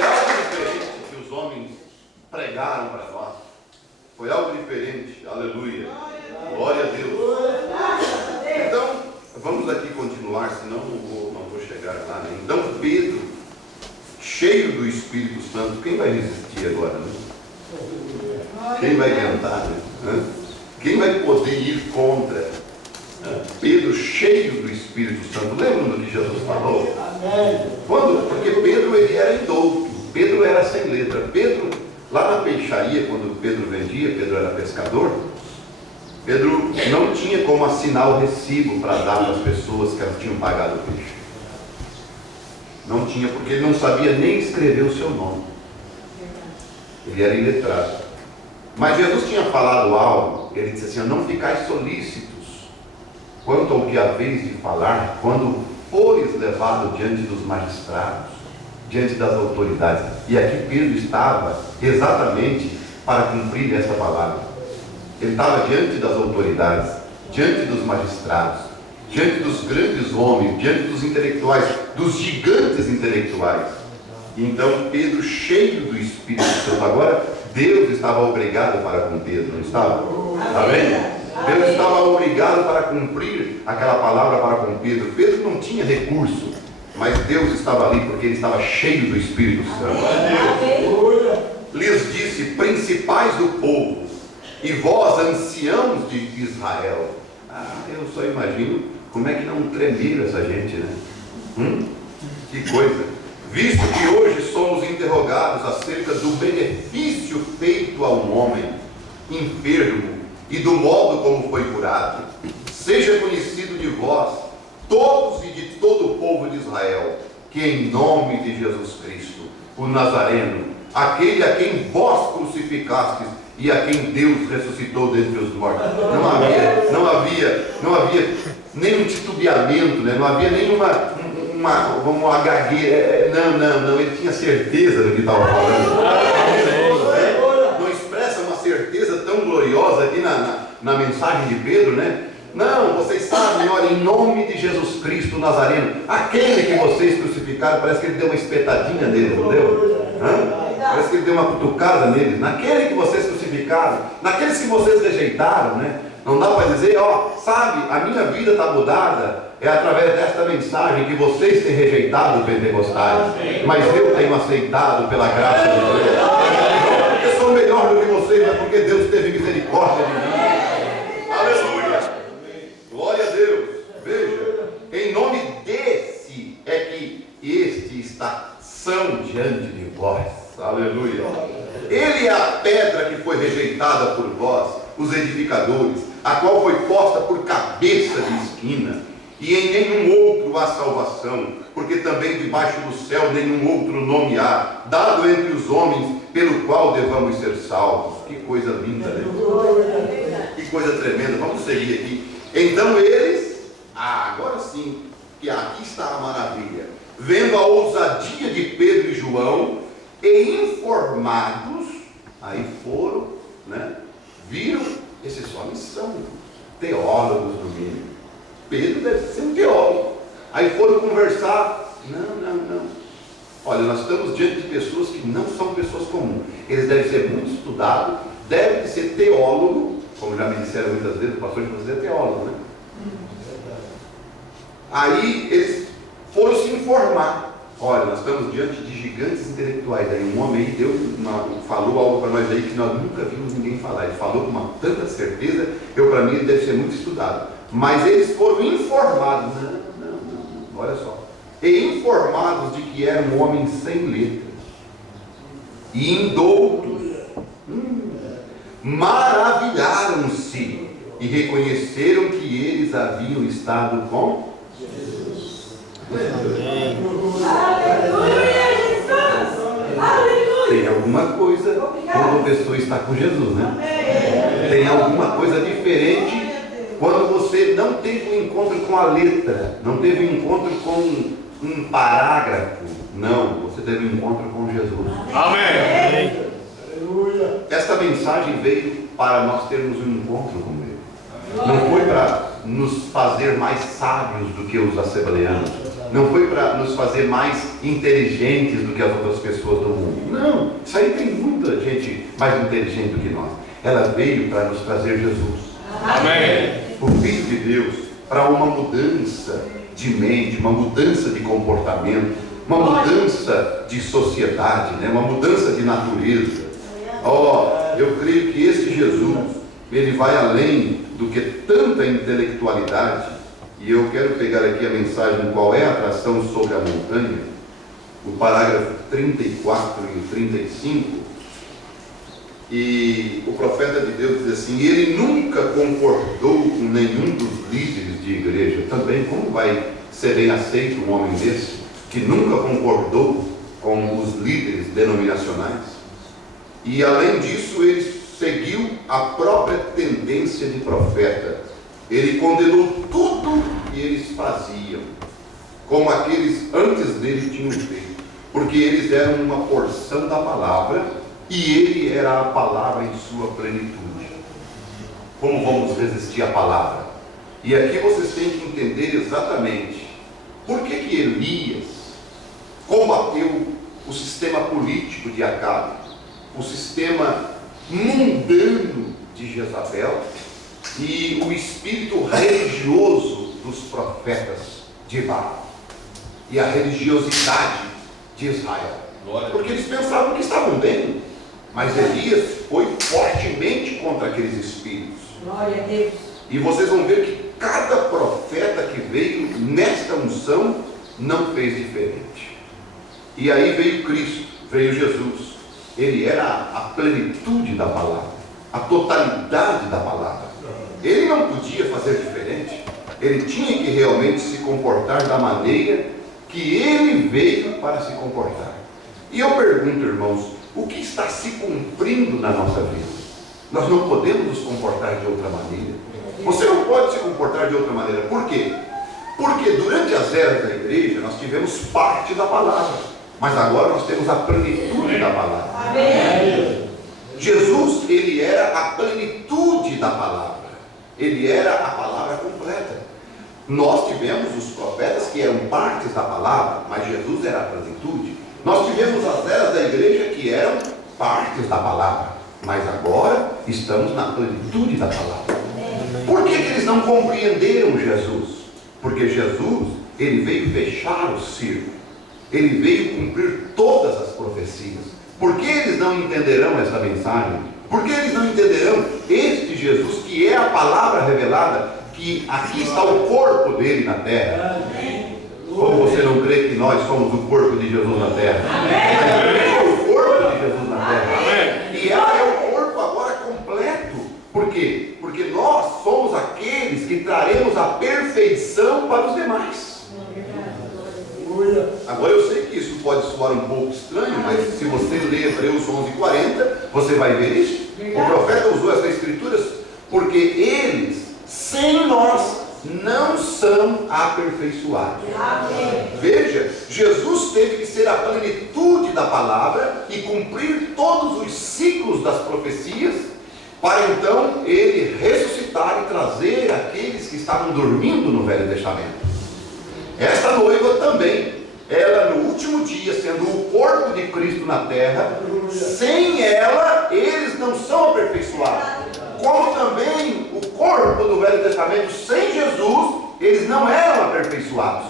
algo diferente que os homens pregaram para nós. Foi algo diferente. Aleluia. Glória a Deus. Então, vamos aqui continuar, senão não vou chegar lá, né? Então, Pedro, cheio do Espírito Santo, quem vai resistir agora, né? Quem vai tentar, né? Quem vai poder ir contra? Pedro, cheio do Espírito Santo. Lembram do que Jesus falou? Porque Pedro, ele era indouto. Pedro era sem letra. Pedro, lá na peixaria, quando Pedro vendia, Pedro era pescador, Pedro não tinha como assinar o recibo para dar para as pessoas que elas tinham pagado o peixe. Não tinha, porque ele não sabia nem escrever o seu nome. Ele era iletrado. Mas Jesus tinha falado algo, ele disse assim, não ficais solícitos quanto ao que haveis de falar, quando fores levado diante dos magistrados, diante das autoridades. E aqui Pedro estava exatamente para cumprir essa palavra. Ele estava diante das autoridades, diante dos magistrados, diante dos grandes homens, diante dos intelectuais, dos gigantes intelectuais. E então Pedro, cheio do Espírito Santo, agora Deus estava obrigado para com Pedro, não estava? Amém? Deus estava obrigado para cumprir aquela palavra para com Pedro. Pedro não tinha recurso, mas Deus estava ali porque ele estava cheio do Espírito Santo. Lhes disse: principais do povo, e vós, anciãos de Israel. Eu só imagino como é que não tremeram essa gente, né? Que coisa! Visto que hoje somos interrogados acerca do benefício feito a um homem enfermo e do modo como foi curado, seja conhecido de vós, todos e de todo o povo de Israel, que em nome de Jesus Cristo, o Nazareno, aquele a quem vós crucificastes e a quem Deus ressuscitou dentre os mortos, não havia nenhum titubeamento, né? Não havia nenhuma uma gagueira, não, ele tinha certeza do que estava falando. Não expressa uma certeza tão gloriosa aqui na mensagem de Pedro, né? Não, vocês sabem, olha, em nome de Jesus Cristo Nazareno, aquele que vocês crucificaram, parece que ele deu uma espetadinha neles, não deu? Parece que ele deu uma cutucada neles, naquele que vocês crucificaram, naqueles que vocês rejeitaram, né? Não dá para dizer, sabe, a minha vida está mudada, é através desta mensagem que vocês têm rejeitado o Pentecostais, mas eu tenho aceitado pela graça de Deus. Não porque sou melhor do que vocês, mas porque Deus teve misericórdia de mim. Aleluia! Glória a Deus! Veja, em nome desse é que este está são diante de vós. Aleluia! Ele é a pedra que foi rejeitada por vós, os edificadores, a qual foi posta por cabeça de esquina, e em nenhum outro há salvação, porque também debaixo do céu nenhum outro nome há, dado entre os homens, pelo qual devamos ser salvos. Que coisa linda, né? Que coisa tremenda. Vamos seguir aqui. Então eles, agora sim, que aqui está a maravilha, vendo a ousadia de Pedro e João, e informados, aí foram, né? Viram, esses homens são teólogos do mínimo. Pedro deve ser um teólogo. Aí foram conversar. Não. Olha, nós estamos diante de pessoas que não são pessoas comuns. Eles devem ser muito estudados, devem ser teólogo, como já me disseram muitas vezes, o pastor de vocês é teólogo, né? Aí eles foram se informar. Olha, nós estamos diante de gigantes intelectuais. Aí um homem aí falou algo para nós aí que nós nunca vimos ninguém falar. Ele falou com uma tanta certeza, para mim ele deve ser muito estudado. Mas eles foram informados. Não. Olha só. E informados de que era um homem sem letras e indoutos, maravilharam-se e reconheceram que eles haviam estado com Jesus. Aleluia, Jesus! Aleluia! Tem alguma coisa quando a pessoa está com Jesus, né? Tem alguma coisa diferente quando você não teve um encontro com a letra, não teve um encontro com um parágrafo. Não, você teve um encontro com Jesus. Amém. Esta mensagem veio para nós termos um encontro com Ele. Não foi para nos fazer mais sábios do que os assembleanos. Não foi para nos fazer mais inteligentes do que as outras pessoas do mundo. Não, isso aí tem muita gente mais inteligente do que nós. Ela veio para nos trazer Jesus. Amém. O Filho de Deus, para uma mudança de mente, uma mudança de comportamento, uma mudança de sociedade, né? Uma mudança de natureza. Eu creio que este Jesus, ele vai além do que tanta intelectualidade. E eu quero pegar aqui a mensagem, qual é a atração sobre a montanha, o parágrafo 34 e 35, e o profeta de Deus diz assim: ele nunca concordou com nenhum dos líderes de igreja. Também, como vai ser bem aceito um homem desse, que nunca concordou com os líderes denominacionais? E além disso, ele seguiu a própria tendência de profeta, Ele condenou tudo que eles faziam, como aqueles antes dele tinham feito, porque eles eram uma porção da palavra e ele era a palavra em sua plenitude. Como vamos resistir à palavra? E aqui vocês têm que entender exatamente por que Elias combateu o sistema político de Acabe, o sistema mundano de Jezabel e o espírito religioso dos profetas de Baal e a religiosidade de Israel. Porque eles pensavam que estavam bem, mas Elias foi fortemente contra aqueles espíritos. Glória a Deus. E vocês vão ver que cada profeta que veio nesta unção não fez diferente. E aí veio Cristo, veio Jesus. Ele era a plenitude da palavra, a totalidade da palavra. Ele não podia fazer diferente. Ele tinha que realmente se comportar da maneira que ele veio para se comportar. E eu pergunto, irmãos, o que está se cumprindo na nossa vida? Nós não podemos nos comportar de outra maneira. Você não pode se comportar de outra maneira. Por quê? Porque durante as eras da igreja nós tivemos parte da palavra, mas agora nós temos a plenitude da palavra. Amém. Jesus, ele era a plenitude da palavra. Ele era a palavra completa. Nós tivemos os profetas que eram partes da palavra, mas Jesus era a plenitude. Nós tivemos as eras da igreja que eram partes da palavra, mas agora estamos na plenitude da palavra. Por que eles não compreenderam Jesus? Porque Jesus, ele veio fechar o círculo. Ele veio cumprir todas as profecias. Por que eles não entenderão essa mensagem? Por que eles não entenderão este Jesus que é a palavra revelada, que aqui está o corpo dele na terra? Ou você não crê que nós somos o corpo de Jesus na terra? É o corpo de Jesus na terra. E ela é o corpo agora completo. Por quê? Porque nós somos aqueles que traremos a perfeição para os demais. Agora eu sei que isso pode soar um pouco estranho, mas se você ler Hebreus 11:40, você vai ver isso. O profeta usou essas escrituras porque eles, sem nós, não são aperfeiçoados. Veja, Jesus teve que ser a plenitude da palavra e cumprir todos os ciclos das profecias, para então ele ressuscitar e trazer aqueles que estavam dormindo no Velho Testamento. Esta noiva também, ela no último dia, sendo o corpo de Cristo na terra, sem ela, eles não são aperfeiçoados. Como também o corpo do Velho Testamento, sem Jesus, eles não eram aperfeiçoados.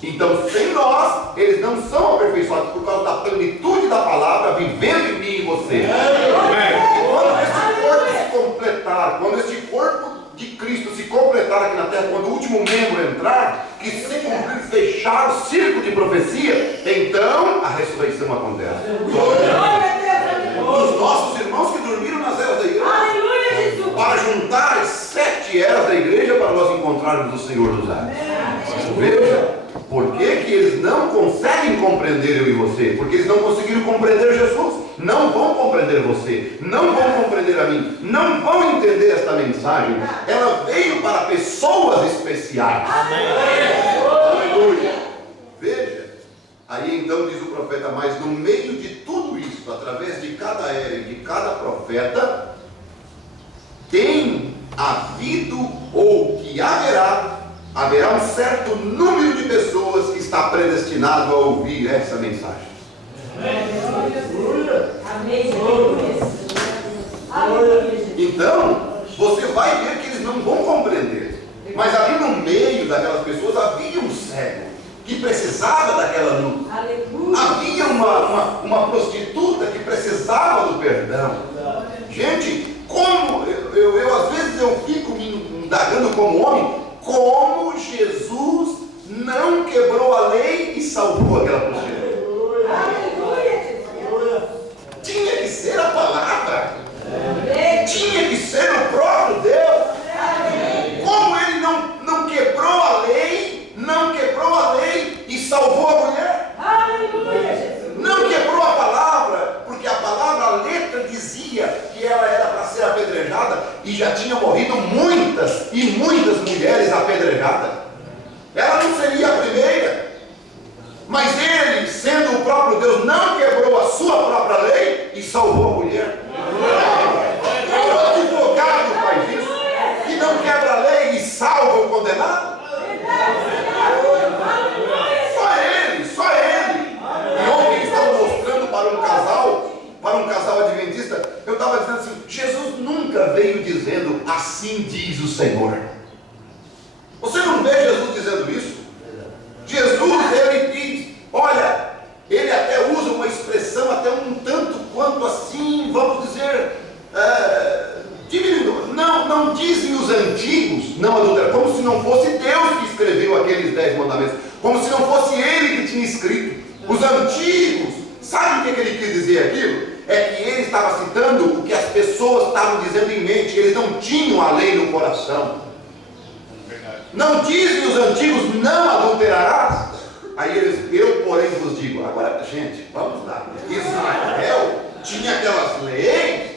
Então, sem nós, eles não são aperfeiçoados por causa da plenitude da palavra vivendo em mim e em você. E quando este corpo se completar, quando este corpo de Cristo se completar aqui na terra, quando o último membro entrar, que se cumprir, fechar o círculo de profecia, então a ressurreição acontece. Os nossos irmãos que dormiram nas eras da igreja, para juntar as 7 eras da igreja para nós encontrarmos o Senhor dos Anos. Veja, por que eles não conseguem compreender eu e você? Porque eles não conseguiram compreender Jesus. Não vão compreender você, não vão compreender a mim, não vão entender esta mensagem. Ela veio para pessoas especiais. Aleluia. Veja, aí então diz o profeta, mas no meio de tudo isso, através de cada era e de cada profeta, tem havido ou que haverá um certo número de pessoas que está predestinado a ouvir essa mensagem. Então, você vai ver que eles não vão compreender. Mas ali no meio daquelas pessoas havia um cego que precisava daquela luz. Havia uma prostituta que precisava do perdão. Gente, como eu às vezes eu fico me indagando como homem, como Jesus não quebrou a lei e salvou aquela prostituta. Tinha que ser a palavra, tinha que ser o próprio Deus. Como ele não quebrou a lei, e salvou a mulher. Não quebrou a palavra, porque a palavra, a letra dizia que ela era para ser apedrejada, e já tinha morrido muitas Mas ele, sendo o próprio Deus, não quebrou a sua própria lei e salvou a mulher. O advogado faz isso, e não quebra a lei e salva o condenado. Só ele. E ontem estava mostrando para um casal adventista, eu estava dizendo assim: Jesus nunca veio dizendo assim diz o Senhor. Você não vê Jesus dizendo isso? Jesus, ele diz, olha, ele até usa uma expressão até um tanto quanto assim, vamos dizer, diminuindo. Não dizem os antigos, não adulterar, como se não fosse Deus que escreveu aqueles 10 mandamentos, como se não fosse ele que tinha escrito. Os antigos, sabe o que ele quis dizer aquilo? É que ele estava citando o que as pessoas estavam dizendo em mente, eles não tinham a lei no coração. Não dizem os antigos, não adulterarás? Aí eles, eu porém vos digo. Agora, gente, vamos lá. Israel tinha aquelas leis,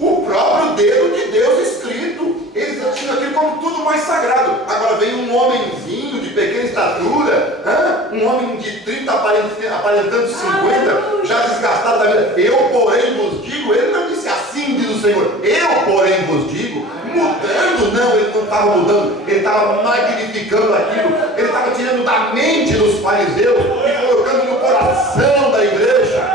o próprio dedo de Deus escrito. Eles tinham aquilo como tudo mais sagrado. Agora vem um homenzinho de pequena estatura, um homem de 30 aparentando 50, já desgastado da vida. Eu porém vos digo. Ele não disse assim diz o Senhor. Eu porém vos digo. Mudando, não, ele não estava mudando, ele estava magnificando aquilo, ele estava tirando da mente dos fariseus e colocando no coração da igreja.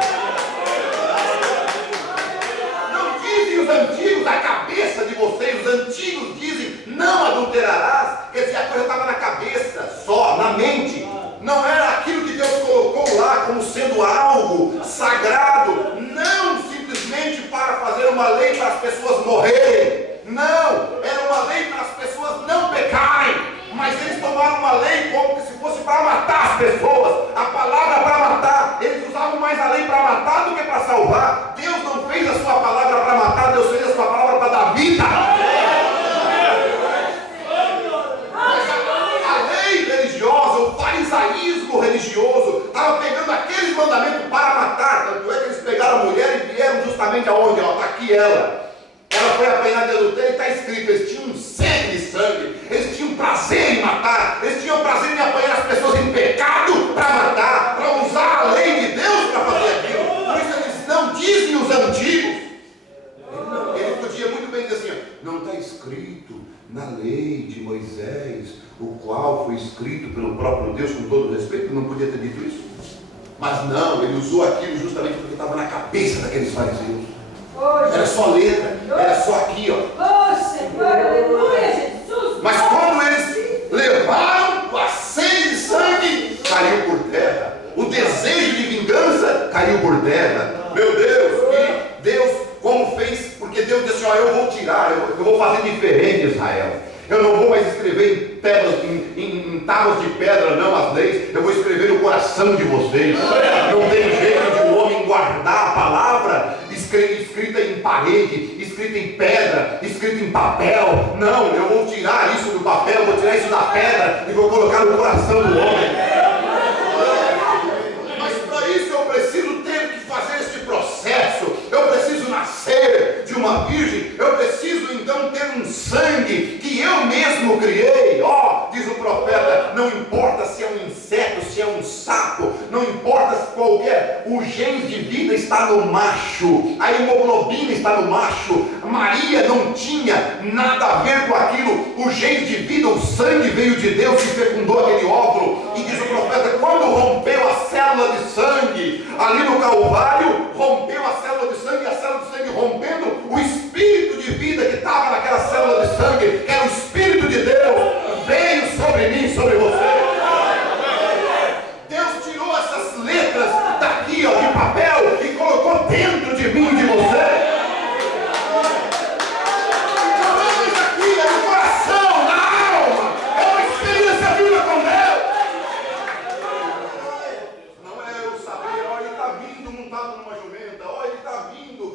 Não dizem os antigos, a cabeça de vocês, os antigos dizem, não adulterarás, quer dizer, a coisa estava na cabeça, só, na mente, não era aquilo que Deus colocou lá como sendo algo sagrado, não simplesmente para fazer uma lei para as pessoas morrerem. Não, era uma lei para as pessoas não pecarem, mas eles tomaram uma lei como se fosse para matar as pessoas, a palavra para matar. Eles usavam mais a lei para matar do que para salvar. Deus não fez a sua palavra para matar, Deus fez a sua palavra para dar vida. Mas a lei religiosa, o farisaísmo religioso, estava pegando aqueles mandamentos para matar. Tanto é que eles pegaram a mulher e vieram justamente aonde? Está aqui ela. Ela foi apanhada de adultério e está escrito, eles tinham sede de sangue, eles tinham prazer em matar, eles tinham prazer em apanhar as pessoas em pecado para matar, para usar a lei de Deus para fazer aquilo. Por isso eles não dizem os antigos. Ele podia muito bem dizer assim, não está escrito na lei de Moisés, o qual foi escrito pelo próprio Deus com todo respeito, não podia ter dito isso. Mas não, ele usou aquilo justamente porque estava na cabeça daqueles fariseus. Era só letra, era só aqui, ó. Senhor, aleluia, Jesus. Mas quando eles levaram a sede de sangue, caiu por terra. O desejo de vingança caiu por terra. Meu Deus, e Deus como fez, porque Deus disse, ó, eu vou tirar, eu vou fazer diferente, Israel. Eu não vou mais escrever em tábuas de pedra, não, as leis. Eu vou escrever no coração de vocês. Não tem jeito de um homem guardar a palavra escrita em parede, escrita em pedra, escrita em papel. Não, eu vou tirar isso do papel, vou tirar isso da pedra e vou colocar no coração do homem. Mas para isso eu preciso ter que fazer este processo. Eu preciso nascer de uma virgem. Eu preciso então ter um sangue que eu mesmo criei. Ó, diz o profeta, não importa se é um inseto, se é um sapo, não importa se qualquer, o genes de vida está no macho, a hemoglobina está no macho. Maria não tinha nada a ver com aquilo, o genes de vida, o sangue veio de Deus que fecundou aquele óvulo. E diz o profeta, quando rompeu a célula de sangue, ali no Calvário, rompeu a célula de sangue, e a célula de sangue rompendo, o espírito de vida que estava naquela célula de sangue, que era o Espírito de Deus, veio sobre mim, sobre você. Deus tirou essas letras daqui, ó, de papel, e colocou dentro de mim e de você. Colocamos aqui, é no coração, na alma. É uma experiência viva com Deus. Não é eu saber, ó, ele está vindo montado numa jumenta, ó, ele está vindo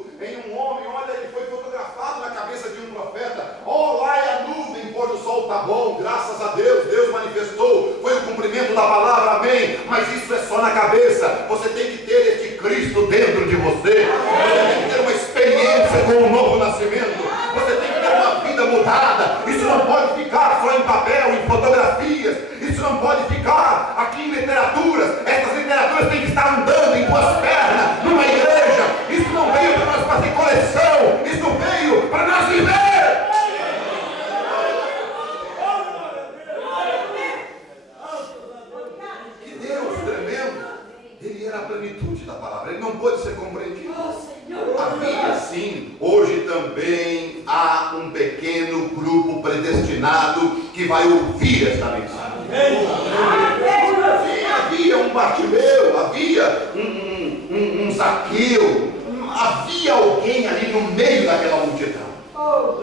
era a plenitude da palavra, ele não pôde ser compreendido. Oh, Senhor. Havia sim, hoje também há um pequeno grupo predestinado que vai ouvir esta mensagem. Havia um Bartimeu, havia um Zaqueu, havia alguém ali no meio daquela multidão,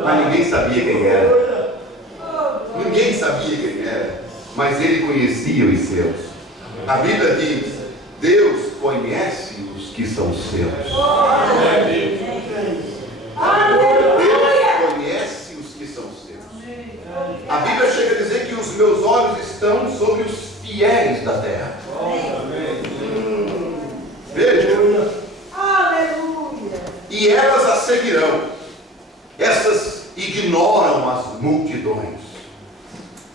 mas ninguém sabia quem era. Ninguém sabia quem era, mas ele conhecia os seus. A Bíblia diz: Deus conhece os que são seus. Deus conhece os que são seus. A Bíblia chega a dizer que os meus olhos estão sobre os fiéis da terra. Veja. Aleluia. E elas a seguirão. Essas ignoram as multidões.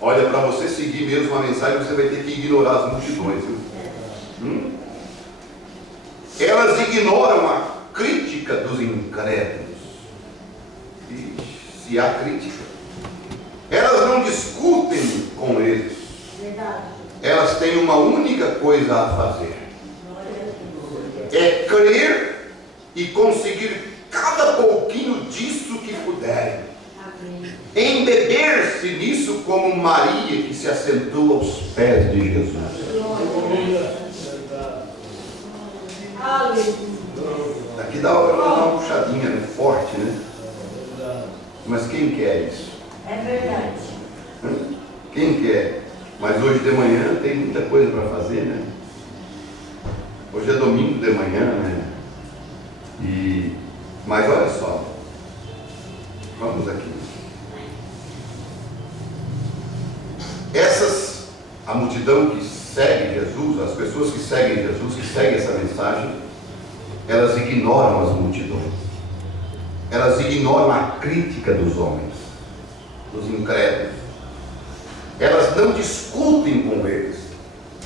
Olha, para você seguir mesmo a mensagem, você vai ter que ignorar as multidões, viu? Elas ignoram a crítica dos incrédulos. E se há crítica, elas não discutem com eles. Verdade. Elas têm uma única coisa a fazer: é crer e conseguir cada pouquinho disso que puderem. Amém. Embeber-se nisso como Maria, que se assentou aos pés de Jesus. Aleluia. Aqui dá uma puxadinha, né? Forte, né? Mas quem quer isso? É verdade. Quem quer? Mas hoje de manhã tem muita coisa para fazer, né? Hoje é domingo de manhã, né? Mas olha só, vamos aqui. A multidão que segue Jesus, as pessoas que seguem Jesus, que seguem essa mensagem, elas ignoram as multidões. Elas ignoram a crítica dos homens, dos incrédulos. Elas não discutem com eles.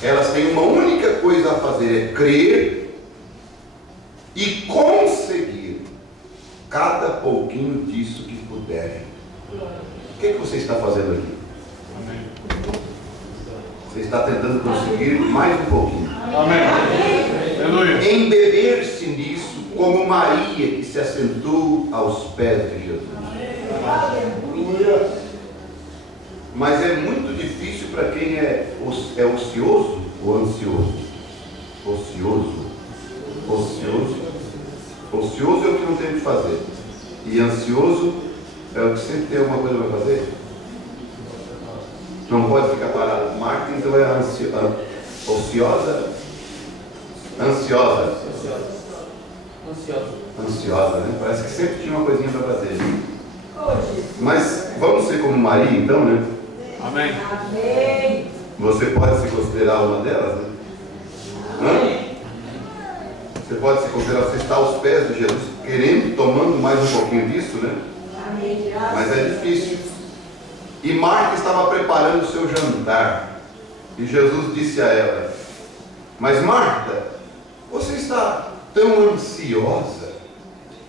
Elas têm uma única coisa a fazer: é crer e conseguir cada pouquinho disso que puderem. O que você está fazendo aqui? Você está tentando conseguir mais um pouquinho. Amém. Embeber-se nisso como Maria, que se assentou aos pés de Jesus. Mas é muito difícil para quem é ocioso ou ansioso. Ocioso. Ocioso é o que não tem o que fazer. E ansioso é o que sempre tem alguma coisa para fazer. Não pode ficar parado. Marta, então, é ociosa. Ansiosa, né? Parece que sempre tinha uma coisinha para fazer. Mas vamos ser como Maria, então, né? Amém. Amém. Você pode se considerar uma delas, né? Você pode se considerar, você está aos pés de Jesus, querendo, tomando mais um pouquinho disso, né? Amém. Mas é difícil. E Marta estava preparando o seu jantar. E Jesus disse a ela: mas Marta, você está tão ansiosa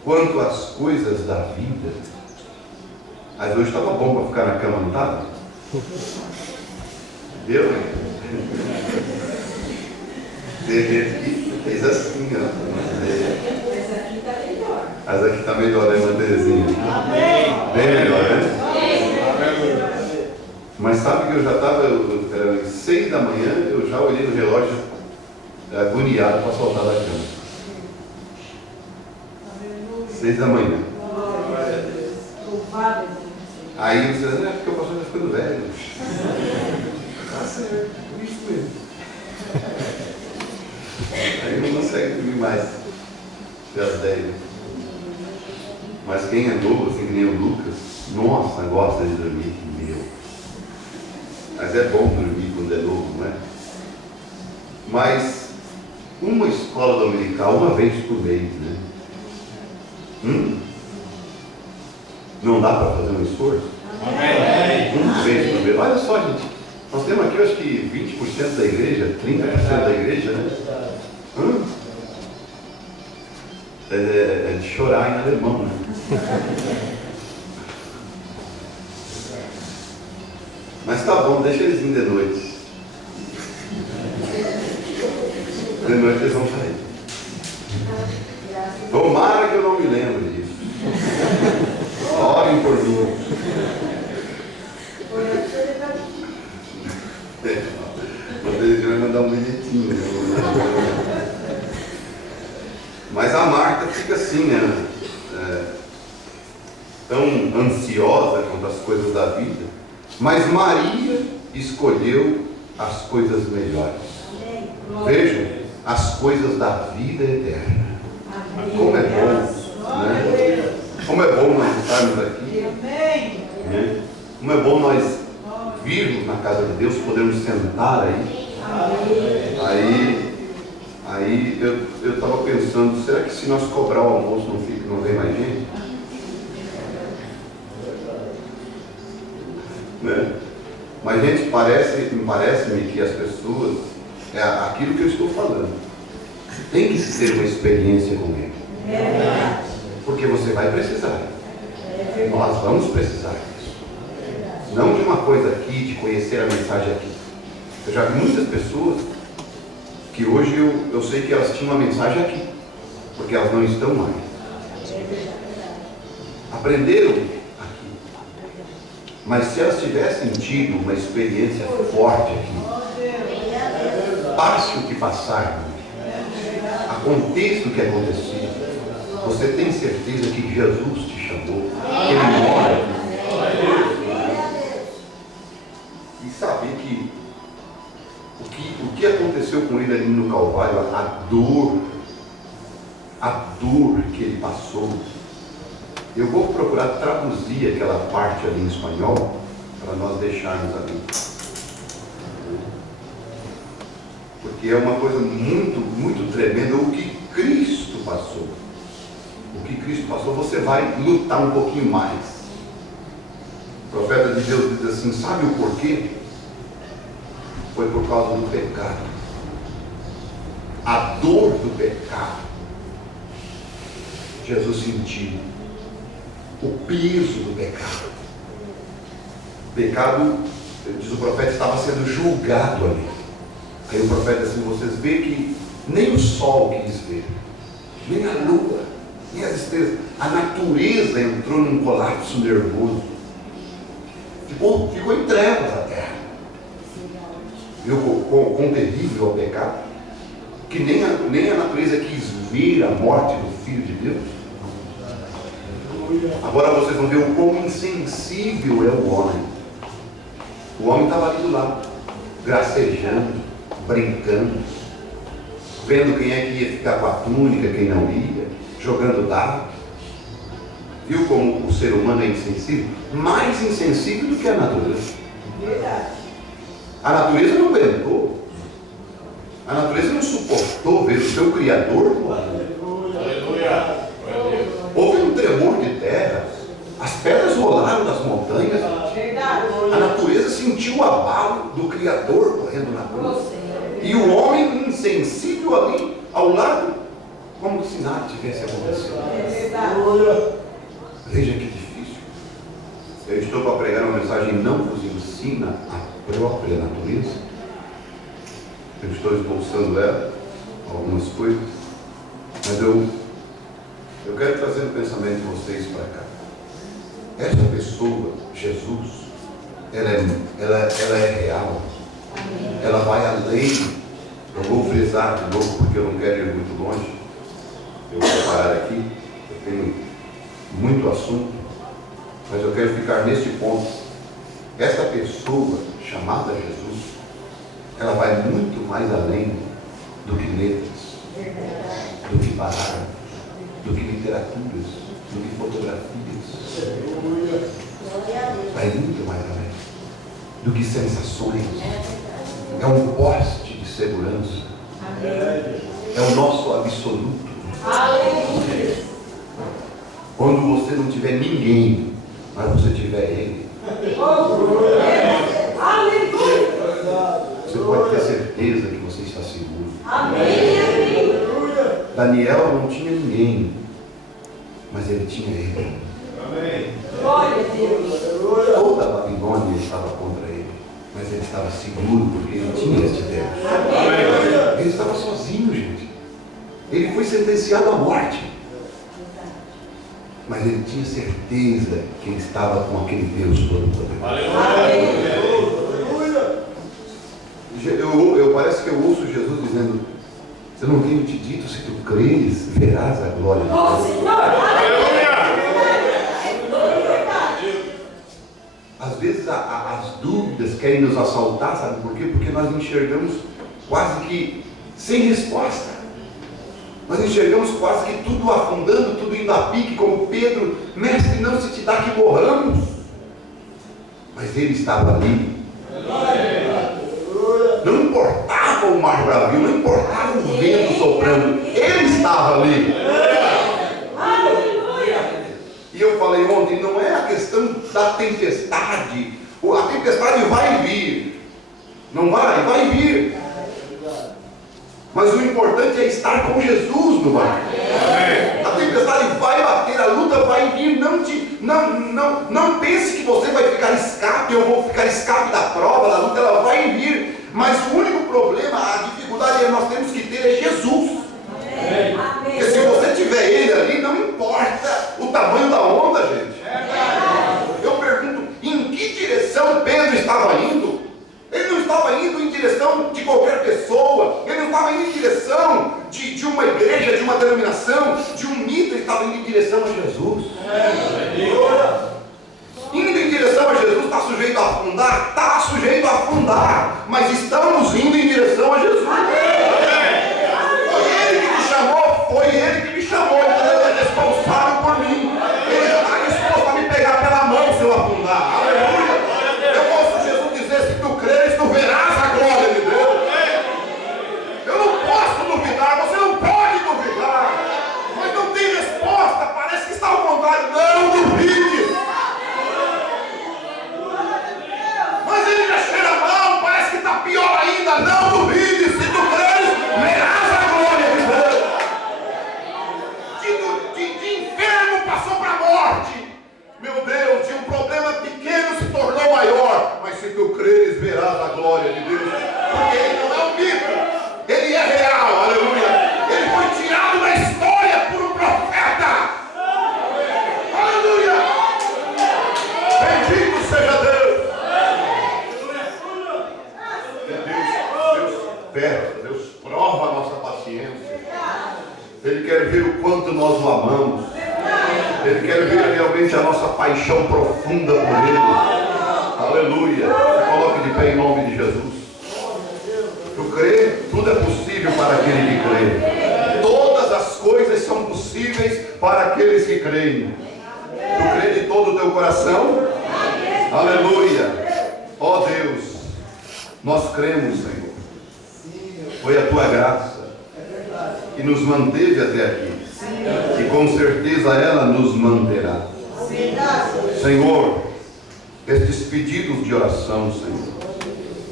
quanto às coisas da vida. Mas hoje estava bom para ficar na cama, não estava? Deu, né? Fez assim, ó. Essa aqui está melhor. Mas aqui está melhor, né, Terezinha? Amém. Bem melhor, né? Amém. Mas sabe que eu já estava, era 6 da manhã, eu já olhei no relógio, agoniado para soltar da cama. 6 da manhã. Louvado. Aí você diz: é porque o pastor está ficando velho. Tá certo, por isso mesmo. Aí não consegue dormir mais até as 10. Mas quem é novo, assim que nem o Lucas, nossa, gosta de dormir, meu. Mas é bom dormir quando é novo, não é? Mas uma escola dominical, uma vez por mês, né? Não dá para fazer um esforço? Amém. Uma vez por mês. Olha só, gente. Nós temos aqui, eu acho que 20% da igreja, 30% da igreja, né? É de chorar em alemão, né? Mas tá bom, deixa eles virem de noite. De noite eles vão sair. Tomara que eu não me lembre disso. Orem por mim. Vocês vão mandar um bilhetinho. Mas a Marta fica assim, né? Tão ansiosa quanto as coisas da vida. Mas Maria escolheu as coisas melhores. Vejam, as coisas da vida eterna. Como é bom, né? Como é bom nós estarmos aqui, né? Como é bom nós virmos na casa de Deus, podermos sentar aí eu estava pensando, será que se nós cobrar o almoço não vem mais gente? Né? Mas gente, parece-me que as pessoas, é aquilo que eu estou falando, tem que ter uma experiência com Ele. Porque você vai precisar. Nós vamos precisar disso. Não de uma coisa aqui, de conhecer a mensagem aqui. Eu já vi muitas pessoas que hoje eu sei que elas tinham uma mensagem aqui, porque elas não estão mais. Aprenderam aqui. Mas se elas tivessem tido uma experiência forte aqui, passe o que passar, aconteça o que acontecer, você tem certeza que Jesus te chamou, que Ele mora aqui. E saber que o que aconteceu com Ele ali no Calvário, a dor que Ele passou. Eu vou procurar traduzir aquela parte ali em espanhol, para nós deixarmos ali. Porque é uma coisa muito, muito tremenda o que Cristo passou. O que Cristo passou, você vai lutar um pouquinho mais. O profeta de Deus diz assim, sabe o porquê? Foi por causa do pecado. A dor do pecado. Jesus sentiu o peso do pecado. O pecado, diz o profeta, estava sendo julgado ali. Aí o profeta assim, vocês veem que nem o sol quis ver, nem a lua, nem as estrelas. A natureza entrou num colapso nervoso. Ficou em trevas a terra. Viu quão terrível é o pecado? Que nem a natureza quis ver a morte do Filho de Deus. Agora vocês vão ver o quão insensível é o homem. O homem estava ali do lado, gracejando, brincando, vendo quem é que ia ficar com a túnica, quem não ia, jogando dado. Viu como o ser humano é insensível? Mais insensível do que a natureza. Verdade. A natureza não aguentou. A natureza não suportou ver o seu Criador morrer. Aleluia. Houve um tremor de terra, as pedras rolaram das montanhas. Verdade. A natureza sentiu o abalo do Criador correndo na cruz. E o homem insensível ali ao lado, como se nada tivesse acontecido. É verdade. Veja que difícil. Eu estou para pregar uma mensagem não vos ensina a própria natureza. Eu estou esboçando ela, algumas coisas, mas eu quero trazer o pensamento de vocês para cá. Essa pessoa, Jesus, ela é real. Ela vai além. Eu vou frisar de novo porque eu não quero ir muito longe. Eu vou parar aqui. Eu tenho muito assunto, mas eu quero ficar neste ponto. Essa pessoa chamada Jesus, ela vai muito mais além do que letras, do que palavras, do que literaturas, do que fotografias. Vai muito mais além do que sensações. É um poste de segurança. É o nosso absoluto. Aleluia. Quando você não tiver ninguém, mas você tiver Ele, Aleluia. você pode ter certeza que você está seguro. Amém. Daniel não tinha ninguém, mas ele tinha Ele. Amém. Glória a Deus. Toda a Babilônia estava contra ele, mas ele estava seguro, porque ele tinha este Deus. Ele estava sozinho, gente. Ele foi sentenciado à morte, mas ele tinha certeza que ele estava com aquele Deus todo-poderoso. Parece que eu ouço Jesus dizendo: eu não tenho te dito, se tu creres, verás a glória de Deus. Às vezes as dúvidas querem nos assaltar, sabe por quê? Porque nós enxergamos quase que sem resposta. Nós enxergamos quase que tudo afundando, tudo indo a pique, como Pedro: mestre, não se te dá que morramos. Mas ele estava ali. Não importava o mar bravio, não importava o vento soprando, ele estava ali. E eu falei ontem, não é a questão da tempestade. A tempestade vai vir. Não vai vir. Mas o importante é estar com Jesus no barco. A tempestade vai bater, a luta vai vir. Não pense que você vai ficar escape, eu vou ficar escape da prova, da luta, ela vai vir. Mas o único problema, a dificuldade que nós temos que ter é Jesus. Porque se você tiver ele ali, não importa o tamanho da onda, gente. Eu pergunto, em que direção Pedro estava indo? Ele não estava indo em direção de qualquer pessoa, ele não estava indo em direção de uma igreja, de uma denominação, de um mito, ele estava indo em direção a Jesus. Indo em direção a Jesus, está sujeito a afundar? Está sujeito a afundar, mas estamos indo em direção a Jesus. Foi ele que me chamou, então ele é responsável por mim. Ele já está disposto a me pegar pela mão se eu afundar. Aleluia! Eu ouço Jesus dizer: se tu creres, tu verás a glória de Deus. Eu não posso duvidar, você não pode duvidar, mas não tem resposta, parece que está ao contrário. Não duvide. Mas ele já cheira mal, parece que está pior ainda. Não duvide, se tu creres, verás a glória de Deus. De inferno passou para a morte. Meu Deus, de um problema pequeno se tornou maior. Mas se tu creres, verás a glória de Deus. Porque ele não é um mito, ele é real, aleluia. Ele foi tirado da história por um profeta. Aleluia. Bendito seja Deus. Deus prova a nossa paciência. Ele quer ver o quanto nós o amamos. Ele quer ver realmente a nossa paixão profunda por Ele. Aleluia. Se coloque de pé em nome de Jesus. Tu crê? Tudo é possível para aquele que crê. Todas as coisas são possíveis para aqueles que creem. Tu crê de todo o teu coração? Aleluia. Ó Deus, nós cremos, Senhor. Foi a tua graça que nos manteve até aqui, e com certeza ela nos manterá. Senhor, estes pedidos de oração, Senhor,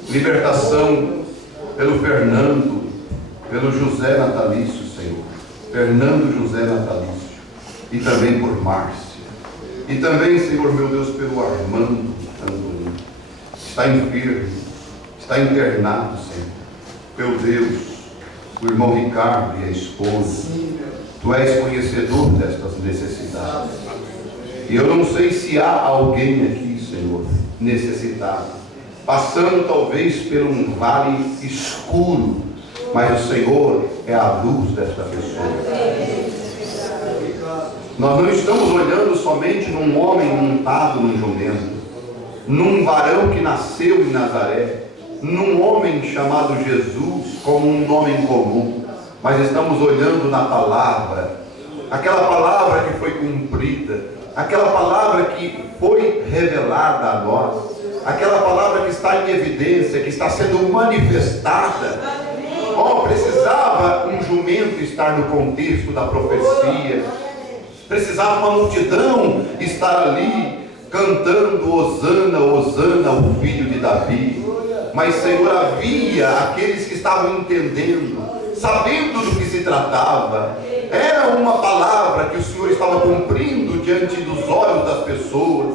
libertação pelo Fernando, pelo José Natalício, Senhor, Fernando José Natalício, e também por Márcia, e também, Senhor meu Deus, pelo Armando Antônio, está enfermo, está internado, Senhor. Meu Deus, o irmão Ricardo e a esposa, tu és conhecedor destas necessidades. E eu não sei se há alguém aqui, Senhor, necessitado, passando talvez por um vale escuro, mas o Senhor é a luz desta pessoa. Nós não estamos olhando somente num homem montado num jumento, num varão que nasceu em Nazaré, num homem chamado Jesus como um nome comum, mas estamos olhando na palavra, aquela palavra que foi cumprida, aquela palavra que foi revelada a nós, aquela palavra que está em evidência, que está sendo manifestada. Precisava um jumento estar no contexto da profecia, precisava uma multidão estar ali cantando Hosana, Hosana, o filho de Davi. Mas, Senhor, havia aqueles que estavam entendendo, sabendo do que se tratava. Era uma palavra que o Senhor estava cumprindo diante dos olhos das pessoas.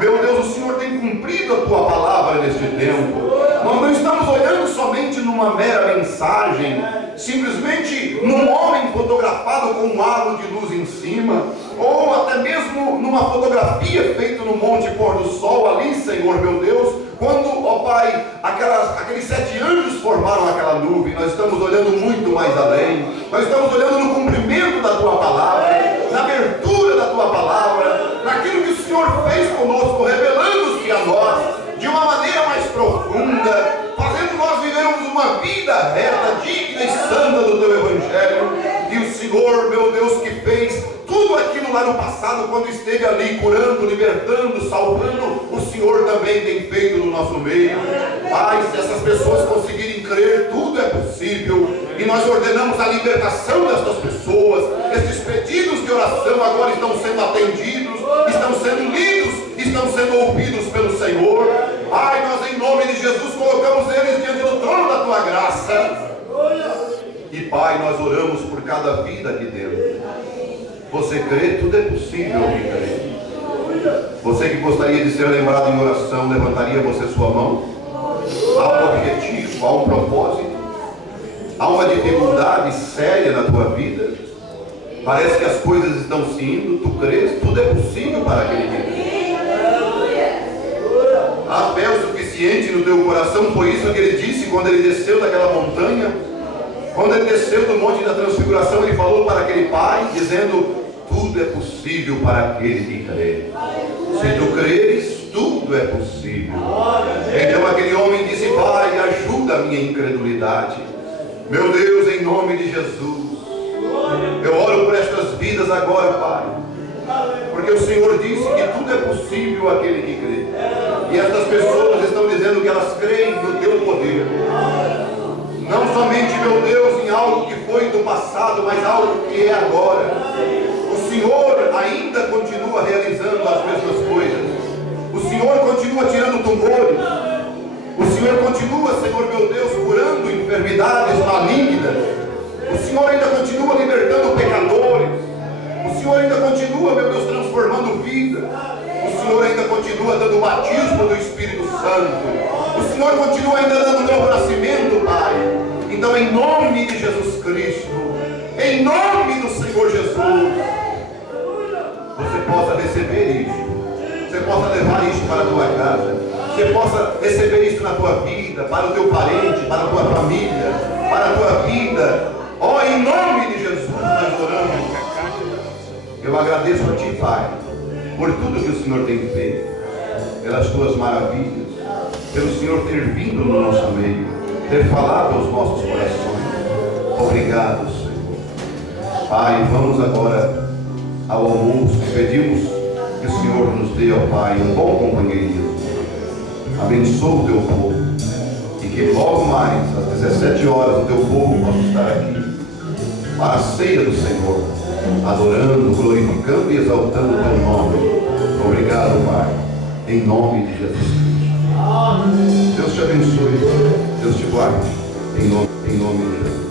Meu Deus, o Senhor tem cumprido a tua palavra neste tempo. Nós não estamos olhando somente numa mera mensagem, simplesmente num homem fotografado com um halo de luz em cima, ou até mesmo numa fotografia feita no Monte Pôr do Sol ali, Senhor meu Deus, quando, ó Pai, aqueles 7 anjos formaram aquela nuvem. Nós estamos olhando muito mais além. Nós estamos olhando no cumprimento da tua palavra, na abertura da tua palavra, naquilo que o Senhor fez conosco, revelando-se a nós de uma maneira mais profunda, fazendo nós vivermos uma vida reta, digna e santa do teu Evangelho. E o Senhor, meu Deus, que fez tudo aquilo lá no passado, quando esteve ali curando, libertando, salvando, o Senhor também tem feito no nosso meio. Pai, se essas pessoas conseguirem crer, tudo é possível. E nós ordenamos a libertação dessas pessoas. Esses pedidos de oração agora estão sendo atendidos, estão sendo lidos, estão sendo ouvidos pelo Senhor. Pai, nós em nome de Jesus colocamos eles diante do trono da tua graça. E Pai, nós oramos por cada vida aqui dentro. Você crê, tudo é possível que crê. Você que gostaria de ser lembrado em oração, levantaria você sua mão? Há um objetivo, há um propósito, há uma dificuldade séria na tua vida. Parece que as coisas estão se indo, tu crês, tudo é possível para aquele que crê. Há fé o suficiente no teu coração, foi isso que ele disse quando ele desceu daquela montanha. Quando ele desceu do monte da transfiguração, ele falou para aquele pai, dizendo: tudo é possível para aquele que crê. Se tu creres, tudo é possível. Então aquele homem disse: Pai, ajuda a minha incredulidade. Meu Deus, em nome de Jesus, eu oro por estas vidas agora, Pai, porque o Senhor disse que tudo é possível àquele que crê. E estas pessoas estão dizendo que elas creem no teu poder. Não somente, meu Deus, em algo que foi do passado, mas algo que é agora. O Senhor ainda continua realizando as mesmas coisas. O Senhor continua tirando tumores. O Senhor continua, Senhor meu Deus, curando enfermidades malignas. O Senhor ainda continua libertando pecadores. O Senhor ainda continua, meu Deus, transformando vida. O Senhor ainda continua dando o batismo do Espírito Santo. O Senhor continua ainda dando novo nascimento, Pai. Então, em nome de Jesus Cristo, em nome do Senhor Jesus, você possa receber isto, você possa levar isto para a tua casa, você possa receber isto na tua vida, para o teu parente, para a tua família, para a tua vida. Ó, em nome de Jesus, nós oramos. Eu agradeço a Ti, Pai, por tudo que o Senhor tem feito, pelas Tuas maravilhas, pelo Senhor ter vindo no nosso meio, ter falado aos nossos corações. Obrigado, Senhor. Pai, vamos agora ao almoço e pedimos que o Senhor nos dê, ó Pai, um bom companheirismo. Abençoa o Teu povo e que logo mais, às 17 horas, o Teu povo possa estar aqui para a ceia do Senhor, adorando, glorificando e exaltando o Teu nome. Obrigado, Pai, em nome de Jesus Cristo. Deus te abençoe, Deus te guarde, em nome de Jesus.